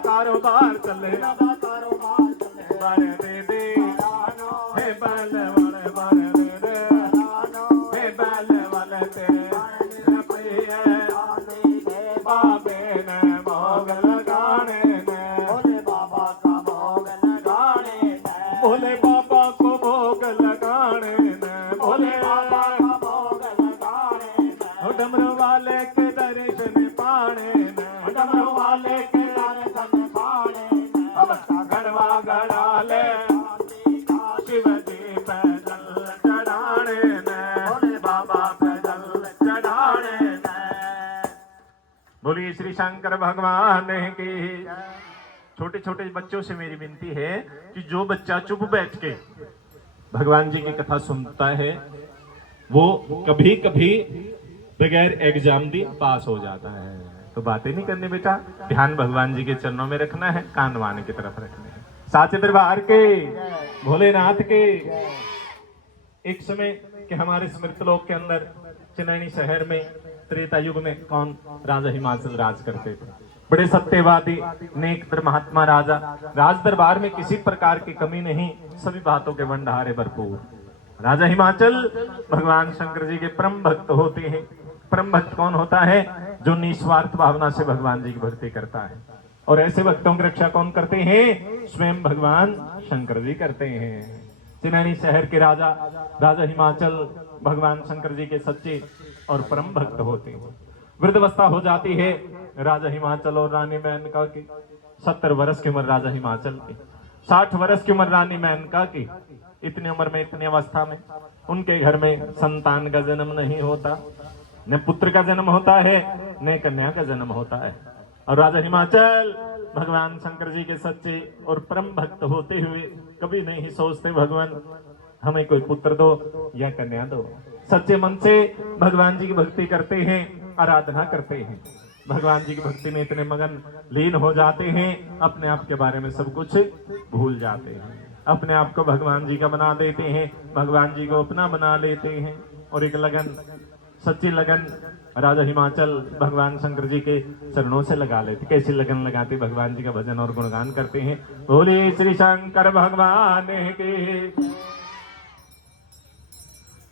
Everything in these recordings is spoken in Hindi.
कारोबार चले, बाबा कारोबार चले, बर दे दे हे बैल वाले, बर दे दे हे बैल वाले तेरे रुपये बाबे ने भोग लगाने ने, भोले बाबा का भोग लगाने ने, भोले बाबा को भोग लगाने ने, भोले बाबा का भोग लगाने ने, डमरू वाले के दर्शन पाने ने, डमरू वाले के दर्शन पाने ने, गढ़वा गढ़ा ले शिव जी पे जल चढ़ाने ने, भोले बाबा पे जल चढ़ाने ने। बोलिए श्री शंकर भगवान की। छोटे छोटे बच्चों से मेरी विनती है कि जो बच्चा चुप बैठ के भगवान जी की कथा सुनता है वो कभी कभी बगैर एग्जाम दिए पास हो जाता है। तो बातें नहीं करनी बेटा, ध्यान भगवान जी के चरणों में रखना है, कान वाने की तरफ रखने हैं। साचे दरबार के भोलेनाथ के। एक समय के हमारे स्मृतलोक के अंदर चिनैनी शहर में त्रेता युग में कौन राजा हिमाचल राज करते थे। बड़े सत्यवादी नेक महात्मा राजा, राज दरबार में किसी प्रकार की कमी नहीं, सभी बातों के भंडारे भरपूर। राजा हिमाचल भगवान शंकर जी के परम भक्त होते हैं। परम भक्त कौन होता है? जो निस्वार्थ भावना से भगवान जी की भक्ति करता है। और ऐसे भक्तों की रक्षा कौन करते हैं? स्वयं भगवान शंकर जी करते हैं। चिनैनी शहर के राजा राजा हिमाचल भगवान शंकर जी के सच्चे और परम भक्त होते हैं। वृद्धावस्था हो जाती है राजा हिमाचल और रानी मेनका की। 70 वर्ष की उम्र राजा हिमाचल की, 60 वर्ष की उम्र रानी मेनका की। इतनी उम्र में, इतनी अवस्था में उनके घर में संतान का जन्म नहीं होता, न पुत्र का जन्म होता है न कन्या का जन्म होता है। और राजा हिमाचल भगवान शंकर जी के सच्चे और परम भक्त होते हुए कभी नहीं सोचते भगवान हमें कोई पुत्र दो या कन्या दो। सच्चे मन से भगवान जी की भक्ति करते हैं, आराधना करते हैं। भगवान जी की भक्ति में इतने मगन लीन हो जाते हैं, अपने आप के बारे में सब कुछ भूल जाते हैं, अपने आप को भगवान जी का बना देते हैं, भगवान जी को अपना बना लेते हैं। और एक लगन, सच्ची लगन राजा हिमाचल भगवान शंकर जी के चरणों से लगा लेते। कैसी लगन लगाते? भगवान जी का भजन और गुणगान करते हैं। बोले श्री शंकर भगवान की।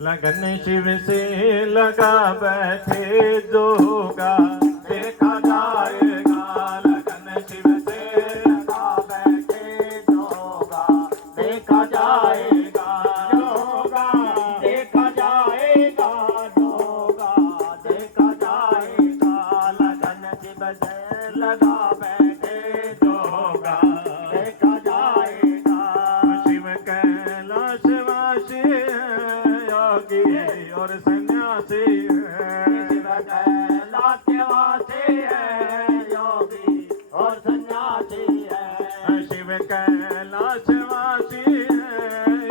लगन शिव से लगा बैठे जोगा देखा जाएगा, लगन शिव से लगा बैठे जोगा देखा जाएगा, जोगा देखा जाएगा, जोगा देखा जाएगा, लगन शिव से लगा बैठे जोगा देखा जाएगा। शिव कैलाशवासी योगी और सन्यासी शिव कैलाशवासी है, योगी और सन्यासी है। शिव कैलाशवासी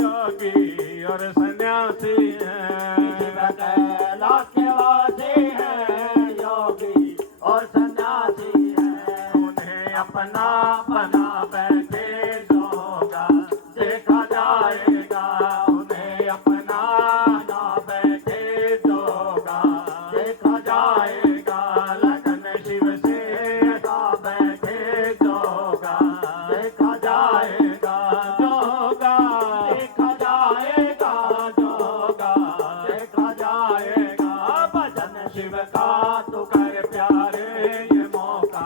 योगी और सन्यासी शिव कैलाशवासी है, योगी और सन्यासी है। उन्हें अपना बना बैठे जोगा देखा जाएगा, उन्हें अपना बना बैठे जोगा देखा जाएगा, लगन शिव से लगा बैठे जोगा देखा जाएगा, जोगा देखा जाएगा, जोगा देखा जाएगा। भजन शिव का तू कर प्यारे, ये मौका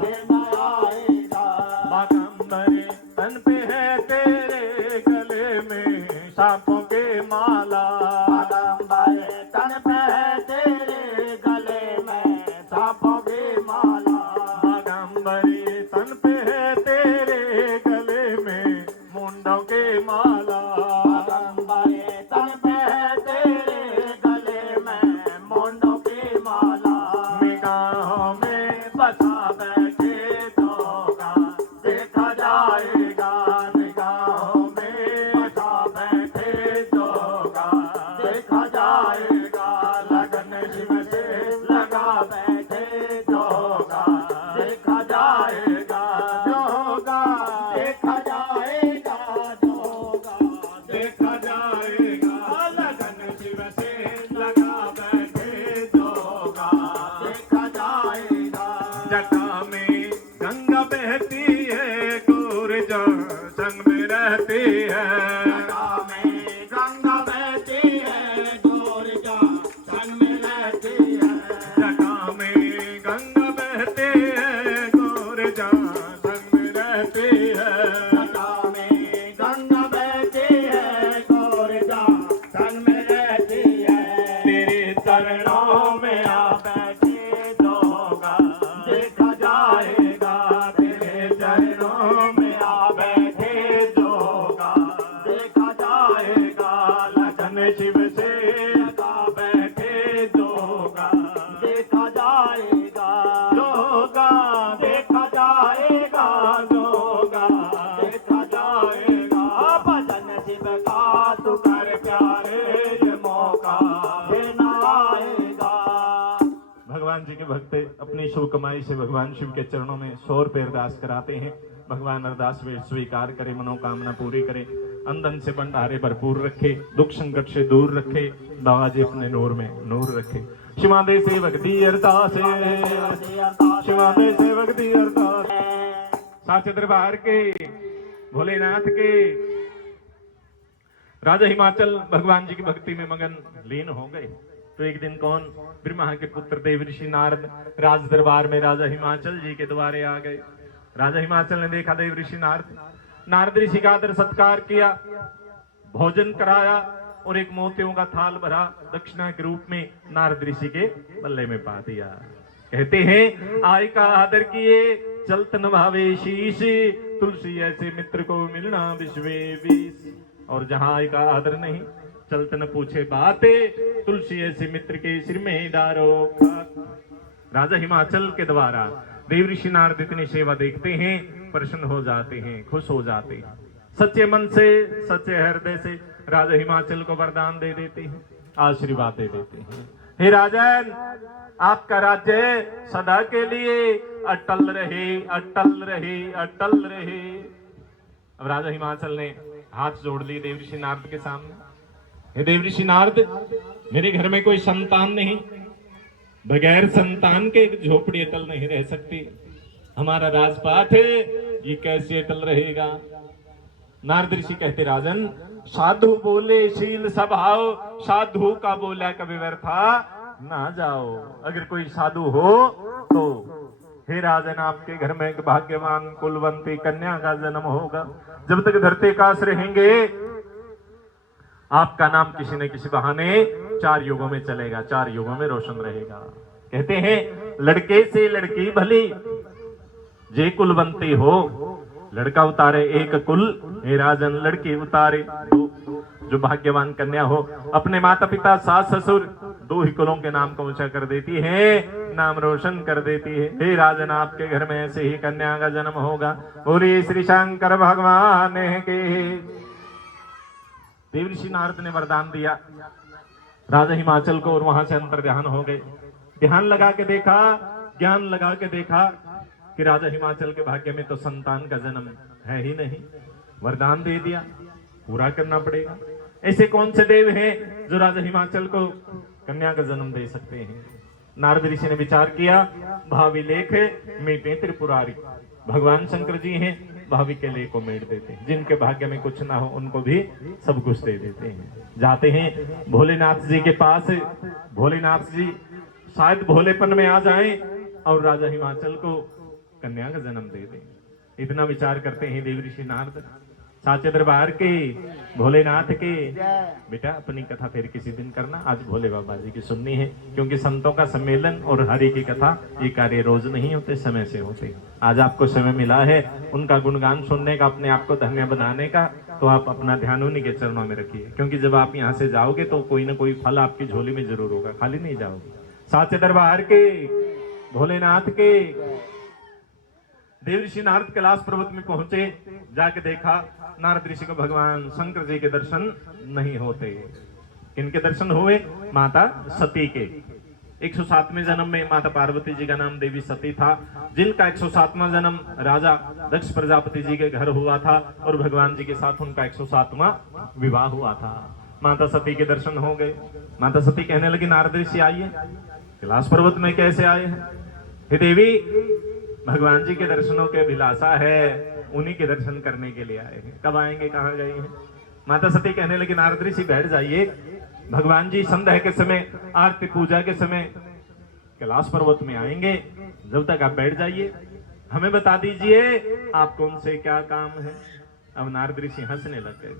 फिर न आएगा। बागंबरी तन पे है तेरे गले में सांपों के माला, बागंबर तन पे है तेरे गले में सांपों की माला, बागंबरी तन पे है तेरे गले में मुंडों के माला, बागंबर तन पे है तेरे गले में मुंडों की माला। निगाहों में बसा बैठे जोगा देखा जाएगा, निगाहों में बसा बैठे जोगा देखा जाएगा, लगन शिव से लगा बैठे जोगा देखा जाएगा, जोगा बहती है गोर जा संग में रहती है जटा में गंगा बहती है गोर जा संग में रहती है जटा में गंगा बहती है गोर जा संग में रहती है जटा में गंगा बहती है गोर जा संग में रहती है तेरे चरणों में आ बैठे जो होगा देखा जाएगा तेरे चरणों में आ बैठे जो होगा देखा जाएगा लगन शिव से लगा बैठे जो होगा देखा जाएगा जो होगा देखा जाएगा जो होगा देखा जाएगा भजन शिव का तू कर प्यारे ये मौका फिर न आएगा। भगवान जी के भक्त अपनी शुभ कमाई से भगवान शिव के चरणों में 100 रुपये अरदास कराते हैं। भगवान अरदास वे स्वीकार करे, मनोकामना पूरी करे, अंदन से भंडारे भरपूर रखे, दुख संकट से दूर रखे, बाबा जी अपने नूर में नूर रखे। शिवादे सेवक दी अरदास, शिवादे सेवक दी अरदास। साचे दरबार के भोलेनाथ के राजा हिमाचल भगवान जी की भक्ति में मगन लीन हो गए। तो एक दिन कौन, ब्रह्मा के पुत्र देवर्षि नारद राज दरबार में राजा हिमाचल जी के द्वारे आ गए। राजा हिमाचल ने देखा देवर्षि नारद ऋषि का आदर सत्कार किया, भोजन कराया और एक मोतियों का थाल भरा दक्षिणा के रूप में नारद ऋषि के बल्ले में पा दिया। कहते हैं आय का आदर किए चलत नभावे शीश, तुलसी ऐसे मित्र को मिलना विश्वे विष। और जहां आय का आदर नहीं, चलत न पूछे बातें, तुलसी ऐसे मित्र के सिर में डारो खाक। राजा हिमाचल के द्वारा देवर्षि नारद इतनी सेवा देखते हैं, प्रसन्न हो जाते हैं, खुश हो जाते हैं। सच्चे मन से सच्चे हृदय से राजा हिमाचल को वरदान दे देते हैं, आशीर्वाद दे देते हैं। हे राजन, आपका राज्य सदा के लिए अटल रहे, अटल रहे, अटल रहे। अब राजा हिमाचल ने हाथ जोड़ लिए देवर्षि नारद के सामने। हे देवर्षि नारद, मेरे घर में कोई संतान नहीं, बगैर संतान के एक झोपड़ी अटल नहीं रह सकती। हमारा राजपाट है, ये कैसे अटल रहेगा? नारद ऋषि कहते, राजन, साधु बोले शील स्वभाव, साधु का बोला कभी व्यर्था ना जाओ। अगर कोई साधु हो तो हे राजन, आपके घर में एक भाग्यवान कुलवंती कन्या का जन्म होगा। जब तक धरती काश रहेंगे, आपका नाम किसी न किसी बहाने 4 युगों में चलेगा, 4 युगों में रोशन रहेगा। कहते हैं लड़के से लड़की भली, जे कुलवंती हो। लड़का उतारे एक कुल, हे राजन लड़की उतारे 2। जो भाग्यवान कन्या हो, अपने माता पिता सास ससुर 2 ही कुलों के नाम को ऊंचा कर देती है, नाम रोशन कर देती है। हे राजन, आपके घर में ऐसे ही कन्या का जन्म होगा। बोलिए श्री शंकर भगवान के। देवर्षि नारद ने वरदान दिया राजा हिमाचल को और वहां से अंतर ध्यान हो गए। ध्यान लगा के देखा, ज्ञान लगा के देखा कि राजा हिमाचल के भाग्य में तो संतान का जन्म है ही नहीं। वरदान दे दिया, पूरा करना पड़ेगा। ऐसे कौन से देव हैं जो राजा हिमाचल को कन्या का जन्म दे सकते हैं? नारद ऋषि ने विचार किया, भावी लेख मेटे त्रिपुरारी। भगवान शंकर जी हैं, भावी के लेख को मेट देते हैं। जिनके भाग्य में कुछ ना हो उनको भी सब कुछ दे देते हैं। जाते हैं भोलेनाथ जी के पास। भोलेनाथ जी शायद भोलेपन में आ जाएं और राजा हिमाचल को कन्या का जन्म दे दें। इतना विचार करते हैं देवर्षि नारद। साचे दरबार के भोलेनाथ के। बेटा, अपनी कथा फिर किसी दिन करना, आज भोले बाबा जी की सुननी है, क्योंकि संतों का सम्मेलन और हरि की कथा ये कार्य रोज नहीं होते, समय से होते। आज आपको समय मिला है उनका गुणगान सुनने का, अपने आप को धन्य बनाने का, तो आप अपना ध्यान उन्हीं के चरणों में रखिए। क्योंकि जब आप यहाँ से जाओगे तो कोई ना कोई फल आपकी झोली में जरूर होगा, खाली नहीं जाओगे। साचे दरबार के भोलेनाथ के देवर्षि नारद कैलाश पर्वत में पहुंचे। जाके देखा नारद ऋषि को भगवान शंकर जी के दर्शन नहीं होते। किनके दर्शन हुए? माता सती के। 107वें जन्म में माता पार्वती जी का नाम देवी सती था, जिनका 107वां जन्म राजा दक्ष प्रजापति जी के घर हुआ था और भगवान जी के साथ उनका 107वां विवाह हुआ था। माता सती के दर्शन हो गए। माता सती कहने लगी, नारद ऋषि आइए, कैलाश पर्वत में कैसे आए हैं? हे देवी, भगवान जी के दर्शनों के अभिलाषा है, उन्हीं के दर्शन करने के लिए आए हैं। कब आएंगे, कहाँ गए हैं? माता सती कहने लगी नारद ऋषि बैठ जाइए, भगवान जी संध्या के समय, आरती पूजा के समय कैलाश पर्वत में आएंगे, जब तक आप बैठ जाइए, हमें बता दीजिए आपको उनसे क्या काम है। अब नारद ऋषि हंसने लग गए,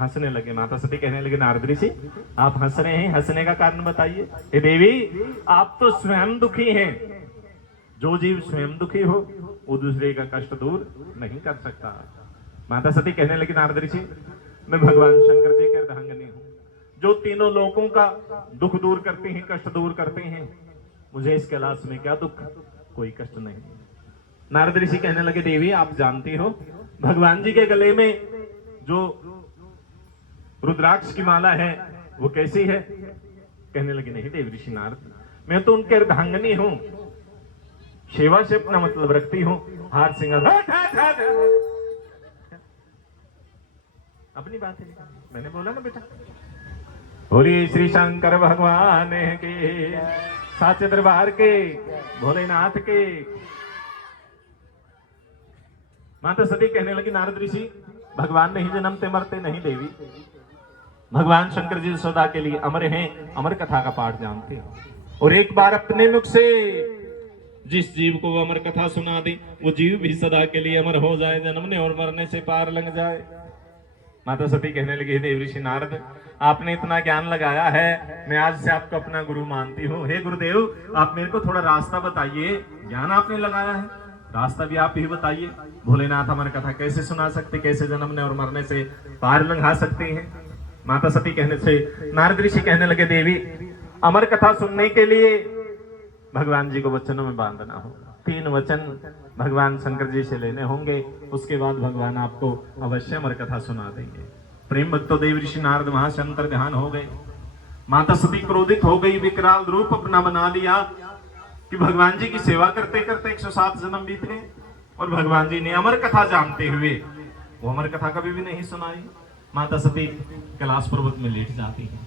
हंसने लगे। माता सती कहने लगे नारद ऋषि आप हंस रहे हैं, हंसने का कारण बताइए। हे देवी, आप तो स्वयं दुखी हैं। जो जीव स्वयं दुखी हो वो दूसरे का कष्ट दूर नहीं कर सकता। माता सती कहने लगी नारद ऋषि मैं भगवान शंकर जी के अर्धांगिनी हूं, जो तीनों लोगों का दुख दूर करते हैं, कष्ट दूर करते हैं। मुझे इस कैलाश में क्या दुख, कोई कष्ट नहीं। नारद ऋषि कहने लगे देवी आप जानती हो भगवान जी के गले में जो रुद्राक्ष की माला है वो कैसी है? कहने लगे नहीं देव ऋषि नारद, मैं तो उनके अर्धांगिनी हूं, सेवा से अपना मतलब रखती हूं। हार सिंगार अपनी बात है, मैंने बोला ना बेटा। बोलिए श्री शंकर भगवान के, साचे दरबार के, भोलेनाथ के। माता सती कहने लगी नारद ऋषि भगवान नहीं जन्मते मरते नहीं देवी, भगवान शंकर जी सदा के लिए अमर हैं, अमर कथा का पाठ जानते हैं। और एक बार अपने मुख से जिस जीव को वो अमर कथा सुना दे वो जीव भी सदा के लिए अमर हो जाए, जन्मने और मरने से पार लग जाए। माता सती कहने लगी देव ऋषि नारद आपने इतना ज्ञान लगाया है, मैं आज से आपको अपना गुरु मानती हूँ। हे गुरुदेव आप मेरे को थोड़ा रास्ता बताइए, ज्ञान आपने लगाया है, रास्ता भी आप ही बताइए। भोलेनाथ अमर कथा कैसे सुना सकते, कैसे जन्मने और मरने से पार लंघा सकते हैं? माता सती कहने से नारद ऋषि कहने लगे देवी अमर कथा सुनने के लिए भगवान जी को वचनों में बांधना होगा। 3 वचन भगवान शंकर जी से लेने होंगे, उसके बाद भगवान आपको अवश्य अमर कथा सुना देंगे। प्रेम भक्तो देव ऋषि नारद वहां से अंतर ध्यान हो गए। माता सती क्रोधित हो गई, विकराल रूप अपना बना लिया कि भगवान जी की सेवा करते करते 107 जन्म बीत गए और भगवान जी ने अमर कथा जानते हुए वो अमर कथा कभी भी नहीं सुनाई। माता सती कैलाश पर्वत में लेट जाती है।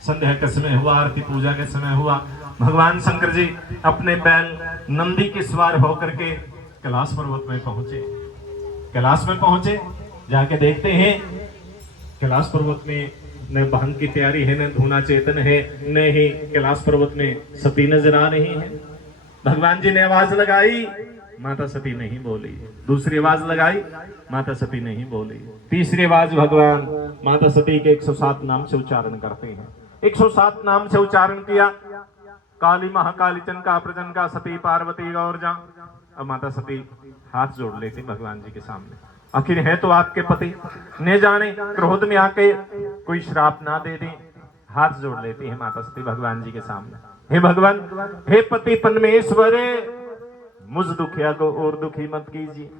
संध्या का समय हुआ, आरती पूजा का समय हुआ, भगवान शंकर जी अपने बैल नंदी के सवार होकर के कैलाश पर्वत में पहुंचे। कैलाश में पहुंचे, जाके देखते हैं कैलाश पर्वत में न भांग की तैयारी है, न धूना चेतन है, न ही कैलाश पर्वत में सती नजर आ रही है। भगवान जी ने आवाज लगाई, माता सती नहीं बोली। दूसरी आवाज लगाई, माता सती नहीं बोली। तीसरी आवाज भगवान माता सती के 107 नाम से उच्चारण करते हैं। 107 नाम से उच्चारण किया, काली महाकाली चनका प्रचनका सती पार्वती गौरजा। अब माता सती हाथ जोड़ लेती भगवान जी के सामने, आखिर है तो आपके पति, न जाने क्रोध में आके कोई श्राप ना दे दे। हाथ जोड़ लेती है माता सती भगवान जी के सामने, हे भगवान, हे पति परमेश्वर, मुझ दुखिया को और दुखी मत कीजिए।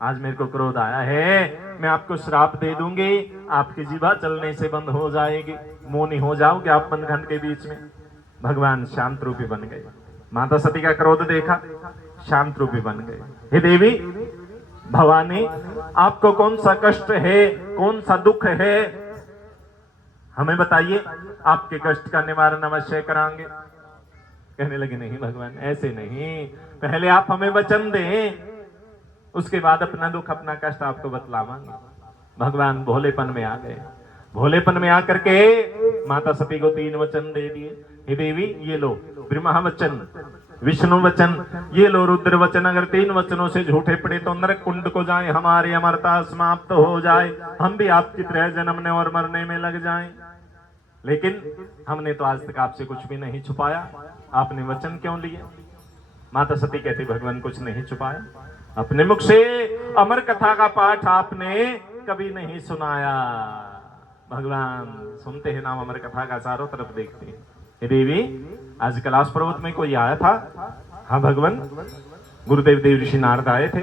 आज मेरे को क्रोध आया है, मैं आपको श्राप दे दूंगी, आपकी जीवा चलने से बंद हो जाएगी, मौनी हो जाओगे आप बंधन के बीच में। भगवान शांत रूपी बन गए। माता सती का क्रोध देखा, शांत रूपी बन गए। हे देवी भवानी, आपको कौन सा कष्ट है, कौन सा दुख है, हमें बताइए, आपके कष्ट का निवारण अवश्य कराएंगे। कहने लगे नहीं भगवान, ऐसे नहीं, पहले आप हमें वचन दें, उसके बाद अपना दुख अपना कष्ट आपको बतलावांगे। भगवान भोलेपन में आ गए। भोलेपन में आकर के माता सती को 3 वचन दे दिए। हे देवी ये लो ब्रह्मा वचन, विष्णु वचन, ये लो रुद्र वचन। अगर 3 वचनों से झूठे पड़े तो नरक कुंड को जाए, हमारी अमरता समाप्त हो जाए, हम भी आपकी तरह जन्मने और मरने में लग जाएं। लेकिन हमने तो आज तक आपसे कुछ भी नहीं छुपाया, आपने वचन क्यों लिए? माता सती कहती भगवान कुछ नहीं छुपाया, अपने मुख से अमर कथा का पाठ आपने कभी नहीं सुनाया। भगवान सुनते हैं नाम अमर कथा का, चारों तरफ देखते हैं। हे देवी आज कैलाश पर्वत में कोई आया था? हाँ भगवान, गुरुदेव देव ऋषि नारद आए थे।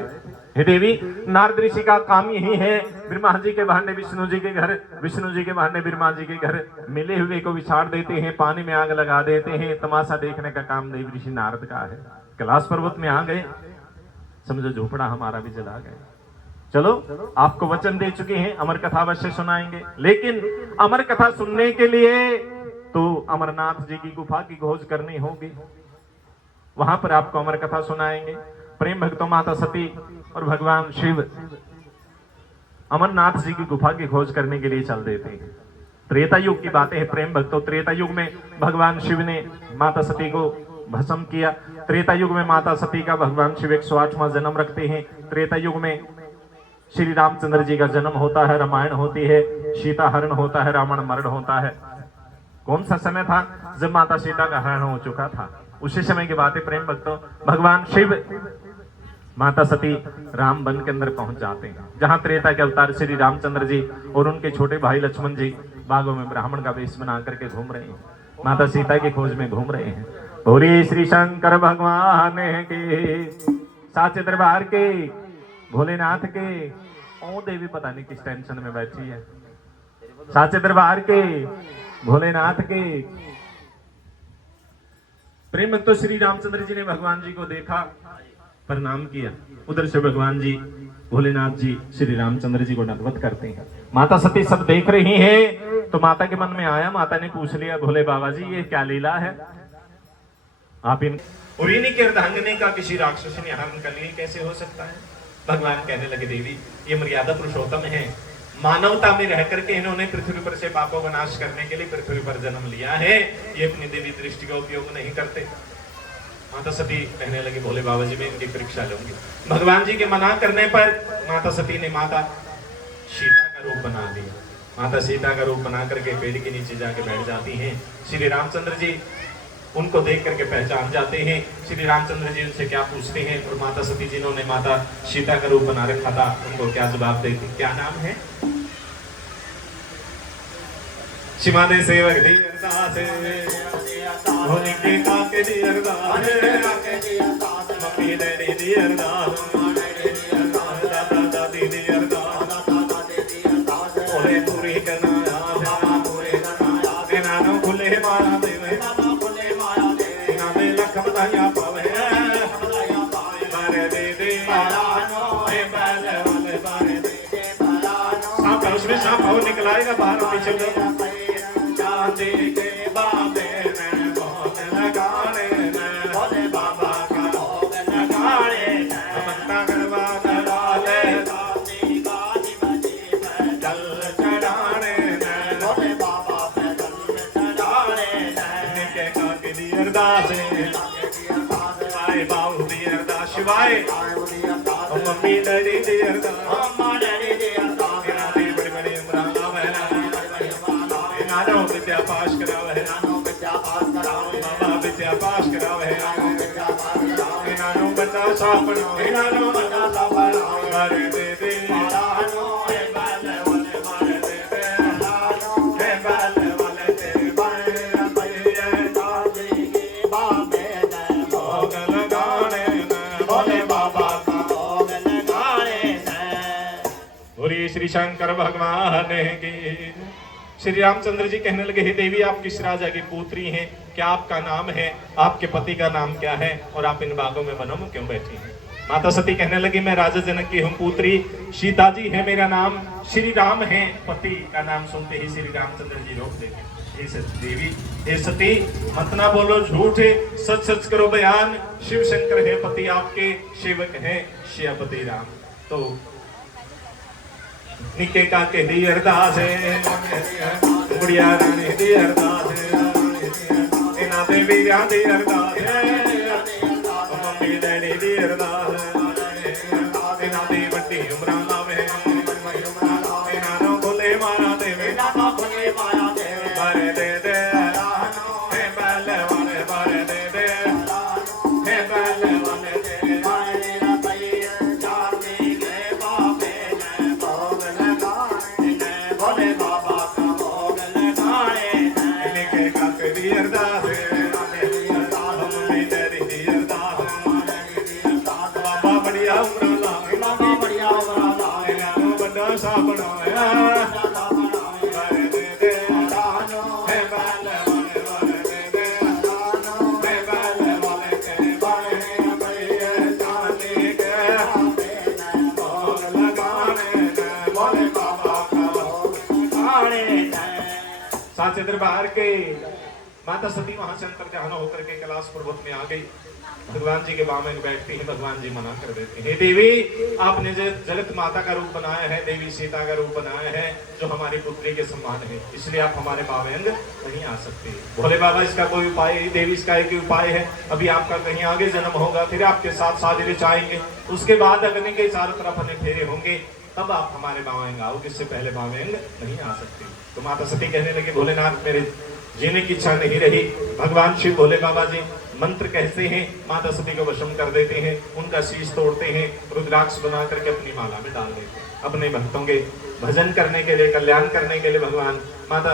हे देवी नारद ऋषि का काम यही है, ब्रह्मा जी के बहाने विष्णु जी के घर, विष्णु जी के बहाने ब्रह्मा जी के घर मिले हुए को विछाड़ देते हैं, पानी में आग लगा देते हैं, तमाशा देखने का काम देव ऋषि नारद का है। कैलाश पर्वत में आ गए, समझो झोपड़ा हमारा भी जला गया। चलो आपको वचन दे चुके हैं, अमर कथा अवश्य सुनाएंगे, लेकिन अमर कथा सुनने के लिए तो अमरनाथ जी की गुफा की खोज करनी होगी, वहां पर आपको अमर कथा सुनाएंगे। प्रेम भक्तों माता सती और भगवान शिव अमरनाथ जी की गुफा की खोज करने के लिए चल देते हैं। त्रेता युग की बातें हैं प्रेम भक्तों। त्रेता युग में भगवान शिव ने माता सती को भस्म किया। त्रेता युग में माता सती का भगवान शिव 108वां जन्म रखते हैं। त्रेता युग में श्री रामचंद्र जी का जन्म होता है, रामायण होती है, सीता हरण होता है, रावण मरण होता है। कौन सा समय था? जब माता सीता का हरण हो चुका था। उसी समय की बात है प्रेम भक्तों। भगवान शिव माता सती राम वन के अंदर पहुंच जाते हैं, जहां त्रेता के अवतार श्री रामचंद्र जी और उनके छोटे भाई लक्ष्मण जी बागों में ब्राह्मण का वेश बना करके घूम रहे हैं, माता सीता की खोज में घूम रहे हैं। बोले श्री शंकर भगवान के, साचे दरबार के, भोलेनाथ के। ओ देवी पता नहीं किस टेंशन में बैठी है। साचे दरबार के, भोलेनाथ के। प्रेम भक्तों श्री रामचंद्र जी ने भगवान जी को देखा, प्रणाम किया। उधर से भगवान जी भोलेनाथ जी श्री रामचंद्र जी को दंडवत करते हैं। माता सती सब देख रही है तो माता के मन में आया, माता ने पूछ लिया भोले बाबा जी ये क्या लीला है? आप इन और इन्हीं के अर्धांगिनी का किसी राक्षस ने हरण कर लिया, कैसे हो सकता है? भगवान कहने लगे देवी ये मर्यादा पुरुषोत्तम है, मानवता में रह करके इन्होंने पृथ्वी पर से पापों का नाश करने के लिए पृथ्वी पर जन्म लिया है, ये अपनी देवी दृष्टि का उपयोग नहीं करते। माता सती कहने लगी भोले बाबा जी मैं इनकी परीक्षा लूंगी। भगवान जी के मना करने पर माता सती ने माता सीता का रूप बना लिया। माता सीता का रूप बना करके पेड़ के नीचे जाके बैठ जाती हैं। श्री रामचंद्र जी उनको देख करके पहचान जाते हैं। श्री रामचंद्र जी उनसे क्या पूछते हैं और माता सती जिन्होंने माता सीता का रूप बना रखा था उनको क्या जवाब देते? क्या नाम है? शिवा दे सेवक दी अरदास, भोले के काके दी अरदास, मम्मी डैडी दी अरदास, दादा दादी दी अरदास, भोले पूरी करना नानो खुले मारा देवे, नामे लख बधाइयां पावे, बारे दे दे बाले वाले बारे दे। सांप है उसमें, सांप हो निकलाएगा बाहर पीछे चांदी के बाबे में भोग लगाने में, भोले बाबा का भोग लगाने में, मन्नत करवा डाले चांदी का बजी में जल चढ़ाने में, भोले बाबा पे जल चढ़ाने में। निके काके दी अरदास, आए बाबू दी अरदास शिवाय, मम्मी डैडी दी अरदास, अम्मा डैडी दी अरदास, बड़ी बड़ी उम्राना बहना नानो विद्या पाश करावे, नानो विद्या पाश करावे, बाबा विद्या पाश करावे, नानो विद्या पाश करावे, नानो बंदा सापनावे, नानो बंदा सापनावे, बारे दे दे नानो हे बाले वाले बारे दे दे नानो हे बाले वाले तेरे बारे पैया दादी के बाबे ने भोग लगाने ने, भोले बाबा का भोग लगाने ने। बोलिए श्री शंकर भगवान की। श्री रामचंद्र जी कहने लगे हे देवी आप किस राजा की पुत्री हैं? क्या आपका नाम है? आपके पति का नाम क्या है? और आप इन बागों में वनों में क्यों बैठी हैं? माता सती कहने लगी मैं राजा जनक की हूँ पुत्री, सीता जी है मेरा नाम, श्री राम है पति। का नाम सुनते ही श्री रामचंद्र जी रोक देते। हे देवी हे सती मत ना बोलो झूठ, सच सच करो बयान, शिव शंकर है पति आपके, सेवक है श्यापति राम। तो निके काके दी अरदास, बुढ़िया रानी दी अरदास, इना दे वीरां दी अरदास, मम्मी डैडी दी अरदास, इना दी वड्डी उमरां लावे, इना नो खुले मारा देवे, बारे दे दे हे बाले वाले बारे दे दे हे बाले वाले दे भोले बाबा का भोग लगाने निके काके दी अरदास, मम्मी डैडी दी अरदास, बाबा बढ़िया उमरां लावे, बाबा बढ़िया उमरां लावे, नानो बड़ा सा बनावे, बारे दे दे हे बाले वाले बारे दे दे हे बाले वाले तेरे बारे पैया चांदी के भोग लगाने भोले बाबा का साचे दरबार के। माता सती वहां से अंतर ध्यान होकर के कैलाश पर्वत में आ गई। भगवान जी के बाम में बैठती है, भगवान जी मना कर देते हैं, देवी आपने जो जगत माता का रूप बनाया है, देवी सीता का रूप बनाया है, जो हमारी पुत्री के समान है, इसलिए आप हमारे बावेंग नहीं आ सकते। भोले बाबा इसका कोई उपाय, देवी इसका एक ही उपाय है, अभी आपका कहीं आगे जन्म होगा, फिर आपके साथ शादी रचाएंगे, उसके बाद अग्नि के चारों तरफ अपने फेरे होंगे, तब आप हमारे बावेंग आओगे, इससे पहले बावेंग नहीं आ सकते। तो माता सती कहने लगे, भोलेनाथ मेरे जीने की इच्छा नहीं रही। भगवान शिव भोले बाबा जी मंत्र कहते हैं, माता सती को वशम कर देते हैं, उनका शीश तोड़ते हैं, रुद्राक्ष बना करके अपनी माला में डाल देते हैं। अपने भक्तों के भजन करने के लिए, कल्याण करने के लिए भगवान माता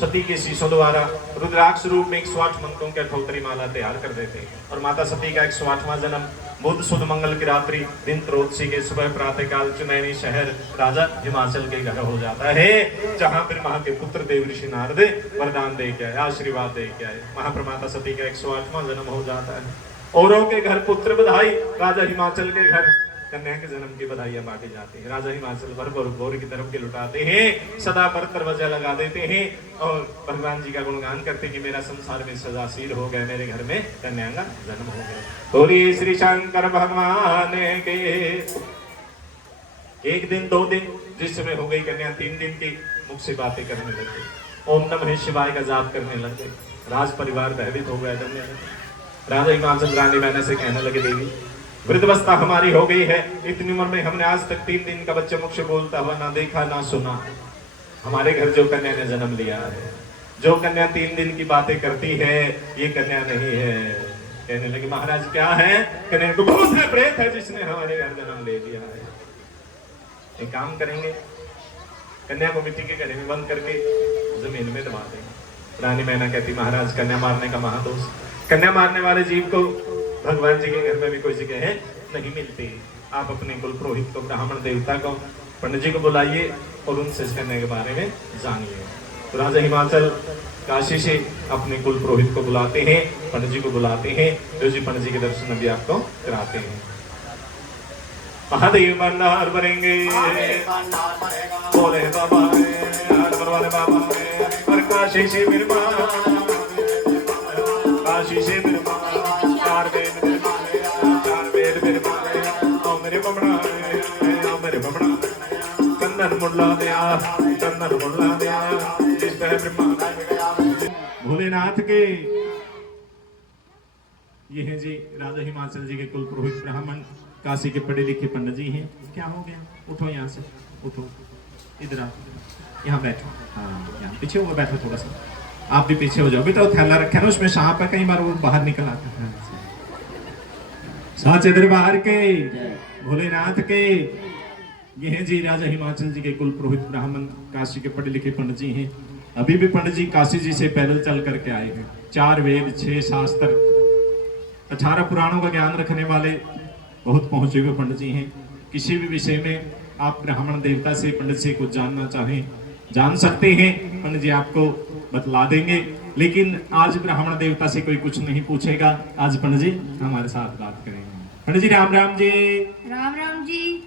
सती के शीशों द्वारा रुद्राक्ष रूप में 108 मंत्रों के अठोतरी माला तैयार कर देते हैं। और माता सती का 108वां जन्म बुध सुध मंगल की रात्रि दिन त्रयोदशी के सुबह प्रातः काल चुनैनी शहर राजा हिमाचल के घर हो जाता है, जहां पर वहां के पुत्र देव ऋषि नारद वरदान दे के आए, आशीर्वाद दे के आए। वहां पर माता सती का 108वां जन्म हो जाता है। औरों के घर पुत्र बधाई, राजा हिमाचल के घर कन्या के जन्म की बधाइयां बांटी जाती है। राजा हिमाचल भर गौर की तरफ के लुटाते हैं, सदा पर दरवाजा लगा देते हैं और भगवान जी का गुणगान करते हैं कि मेरा संसार में सदाशील हो गया, मेरे घर में कन्या का जन्म हो गया। बोलिए श्री शंकर भगवान के। एक दिन 2 दिन जिस समय हो गई कन्या, 3 दिन की मुख से बातें करने लग गई, ओम नमः शिवाय का जाप करने लग गई। राज परिवार भयभीत हो गया, डरने लगे। राजा हिमाचल रानी मैंने से कहने लगे, देवी वृद्धावस्था हमारी हो गई है, इतनी उम्र में हमने आज तक 3 दिन का बच्चा मुख से बोलता हुआ ना देखा ना सुना। हमारे घर जो कन्या ने जन्म लिया है, जो कन्या 3 दिन की बातें करती है, ये कन्या नहीं है। कहने लगे, महाराज क्या है? कन्या को बहुत है, प्रेत है जिसने हमारे घर जन्म ले लिया है। एक काम करेंगे, कन्या को मिट्टी के घड़े में बंद करके जमीन में दबा देंगे। रानी मैना कहती, महाराज कन्या मारने का महादोष, कन्या मारने वाले जीव को भगवान जी के घर में भी कोई जगह है नहीं मिलती। आप अपने कुल पुरोहित को, ब्राह्मण देवता को, पंडित जी को बुलाइए और उनसे इस कन्या के बारे में जानिए। तो राजा हिमाचल काशी से अपने कुल पुरोहित को बुलाते हैं, पंडित जी को बुलाते हैं, जो जी पंडित जी के दर्शन भी आपको कराते हैं। महादेव भंडार भरेंगे, बोले बाबा वाले बाबा और काशी से काशी से भोलेनाथ के ये है जी राजा हिमाचल जी के कुल पुरोहित ब्राह्मण, काशी के पढ़े लिखे पंडित जी हैं। क्या हो गया? उठो यहाँ से, उठो, इधर आओ, यहाँ बैठो। हाँ, यहाँ पीछे हो बैठो, थोड़ा सा आप भी पीछे हो जाओ। बेटा थैला रखा है ना, उसमें सांप है, कई बार वो बाहर निकल आता है। साचे दरबार के भोलेनाथ के ये हैं जी राजा हिमाचल जी के कुल पुरोहित ब्राह्मण, काशी के पढ़े लिखे पंडित जी हैं। अभी भी पंडित जी काशी जी से पैदल चल करके आए हैं। 4 वेद, 6 शास्त्र, 18 पुराणों का ज्ञान रखने वाले बहुत पहुंचे हुए पंडित जी हैं। किसी भी विषय में आप ब्राह्मण देवता से, पंडित से कुछ जानना चाहें जान सकते हैं, पंडित जी आपको बतला देंगे। लेकिन आज ब्राह्मण देवता से कोई कुछ नहीं पूछेगा, आज पंडित जी हमारे साथ बात करेंगे। पंडित जी राम राम जी। राम राम जी।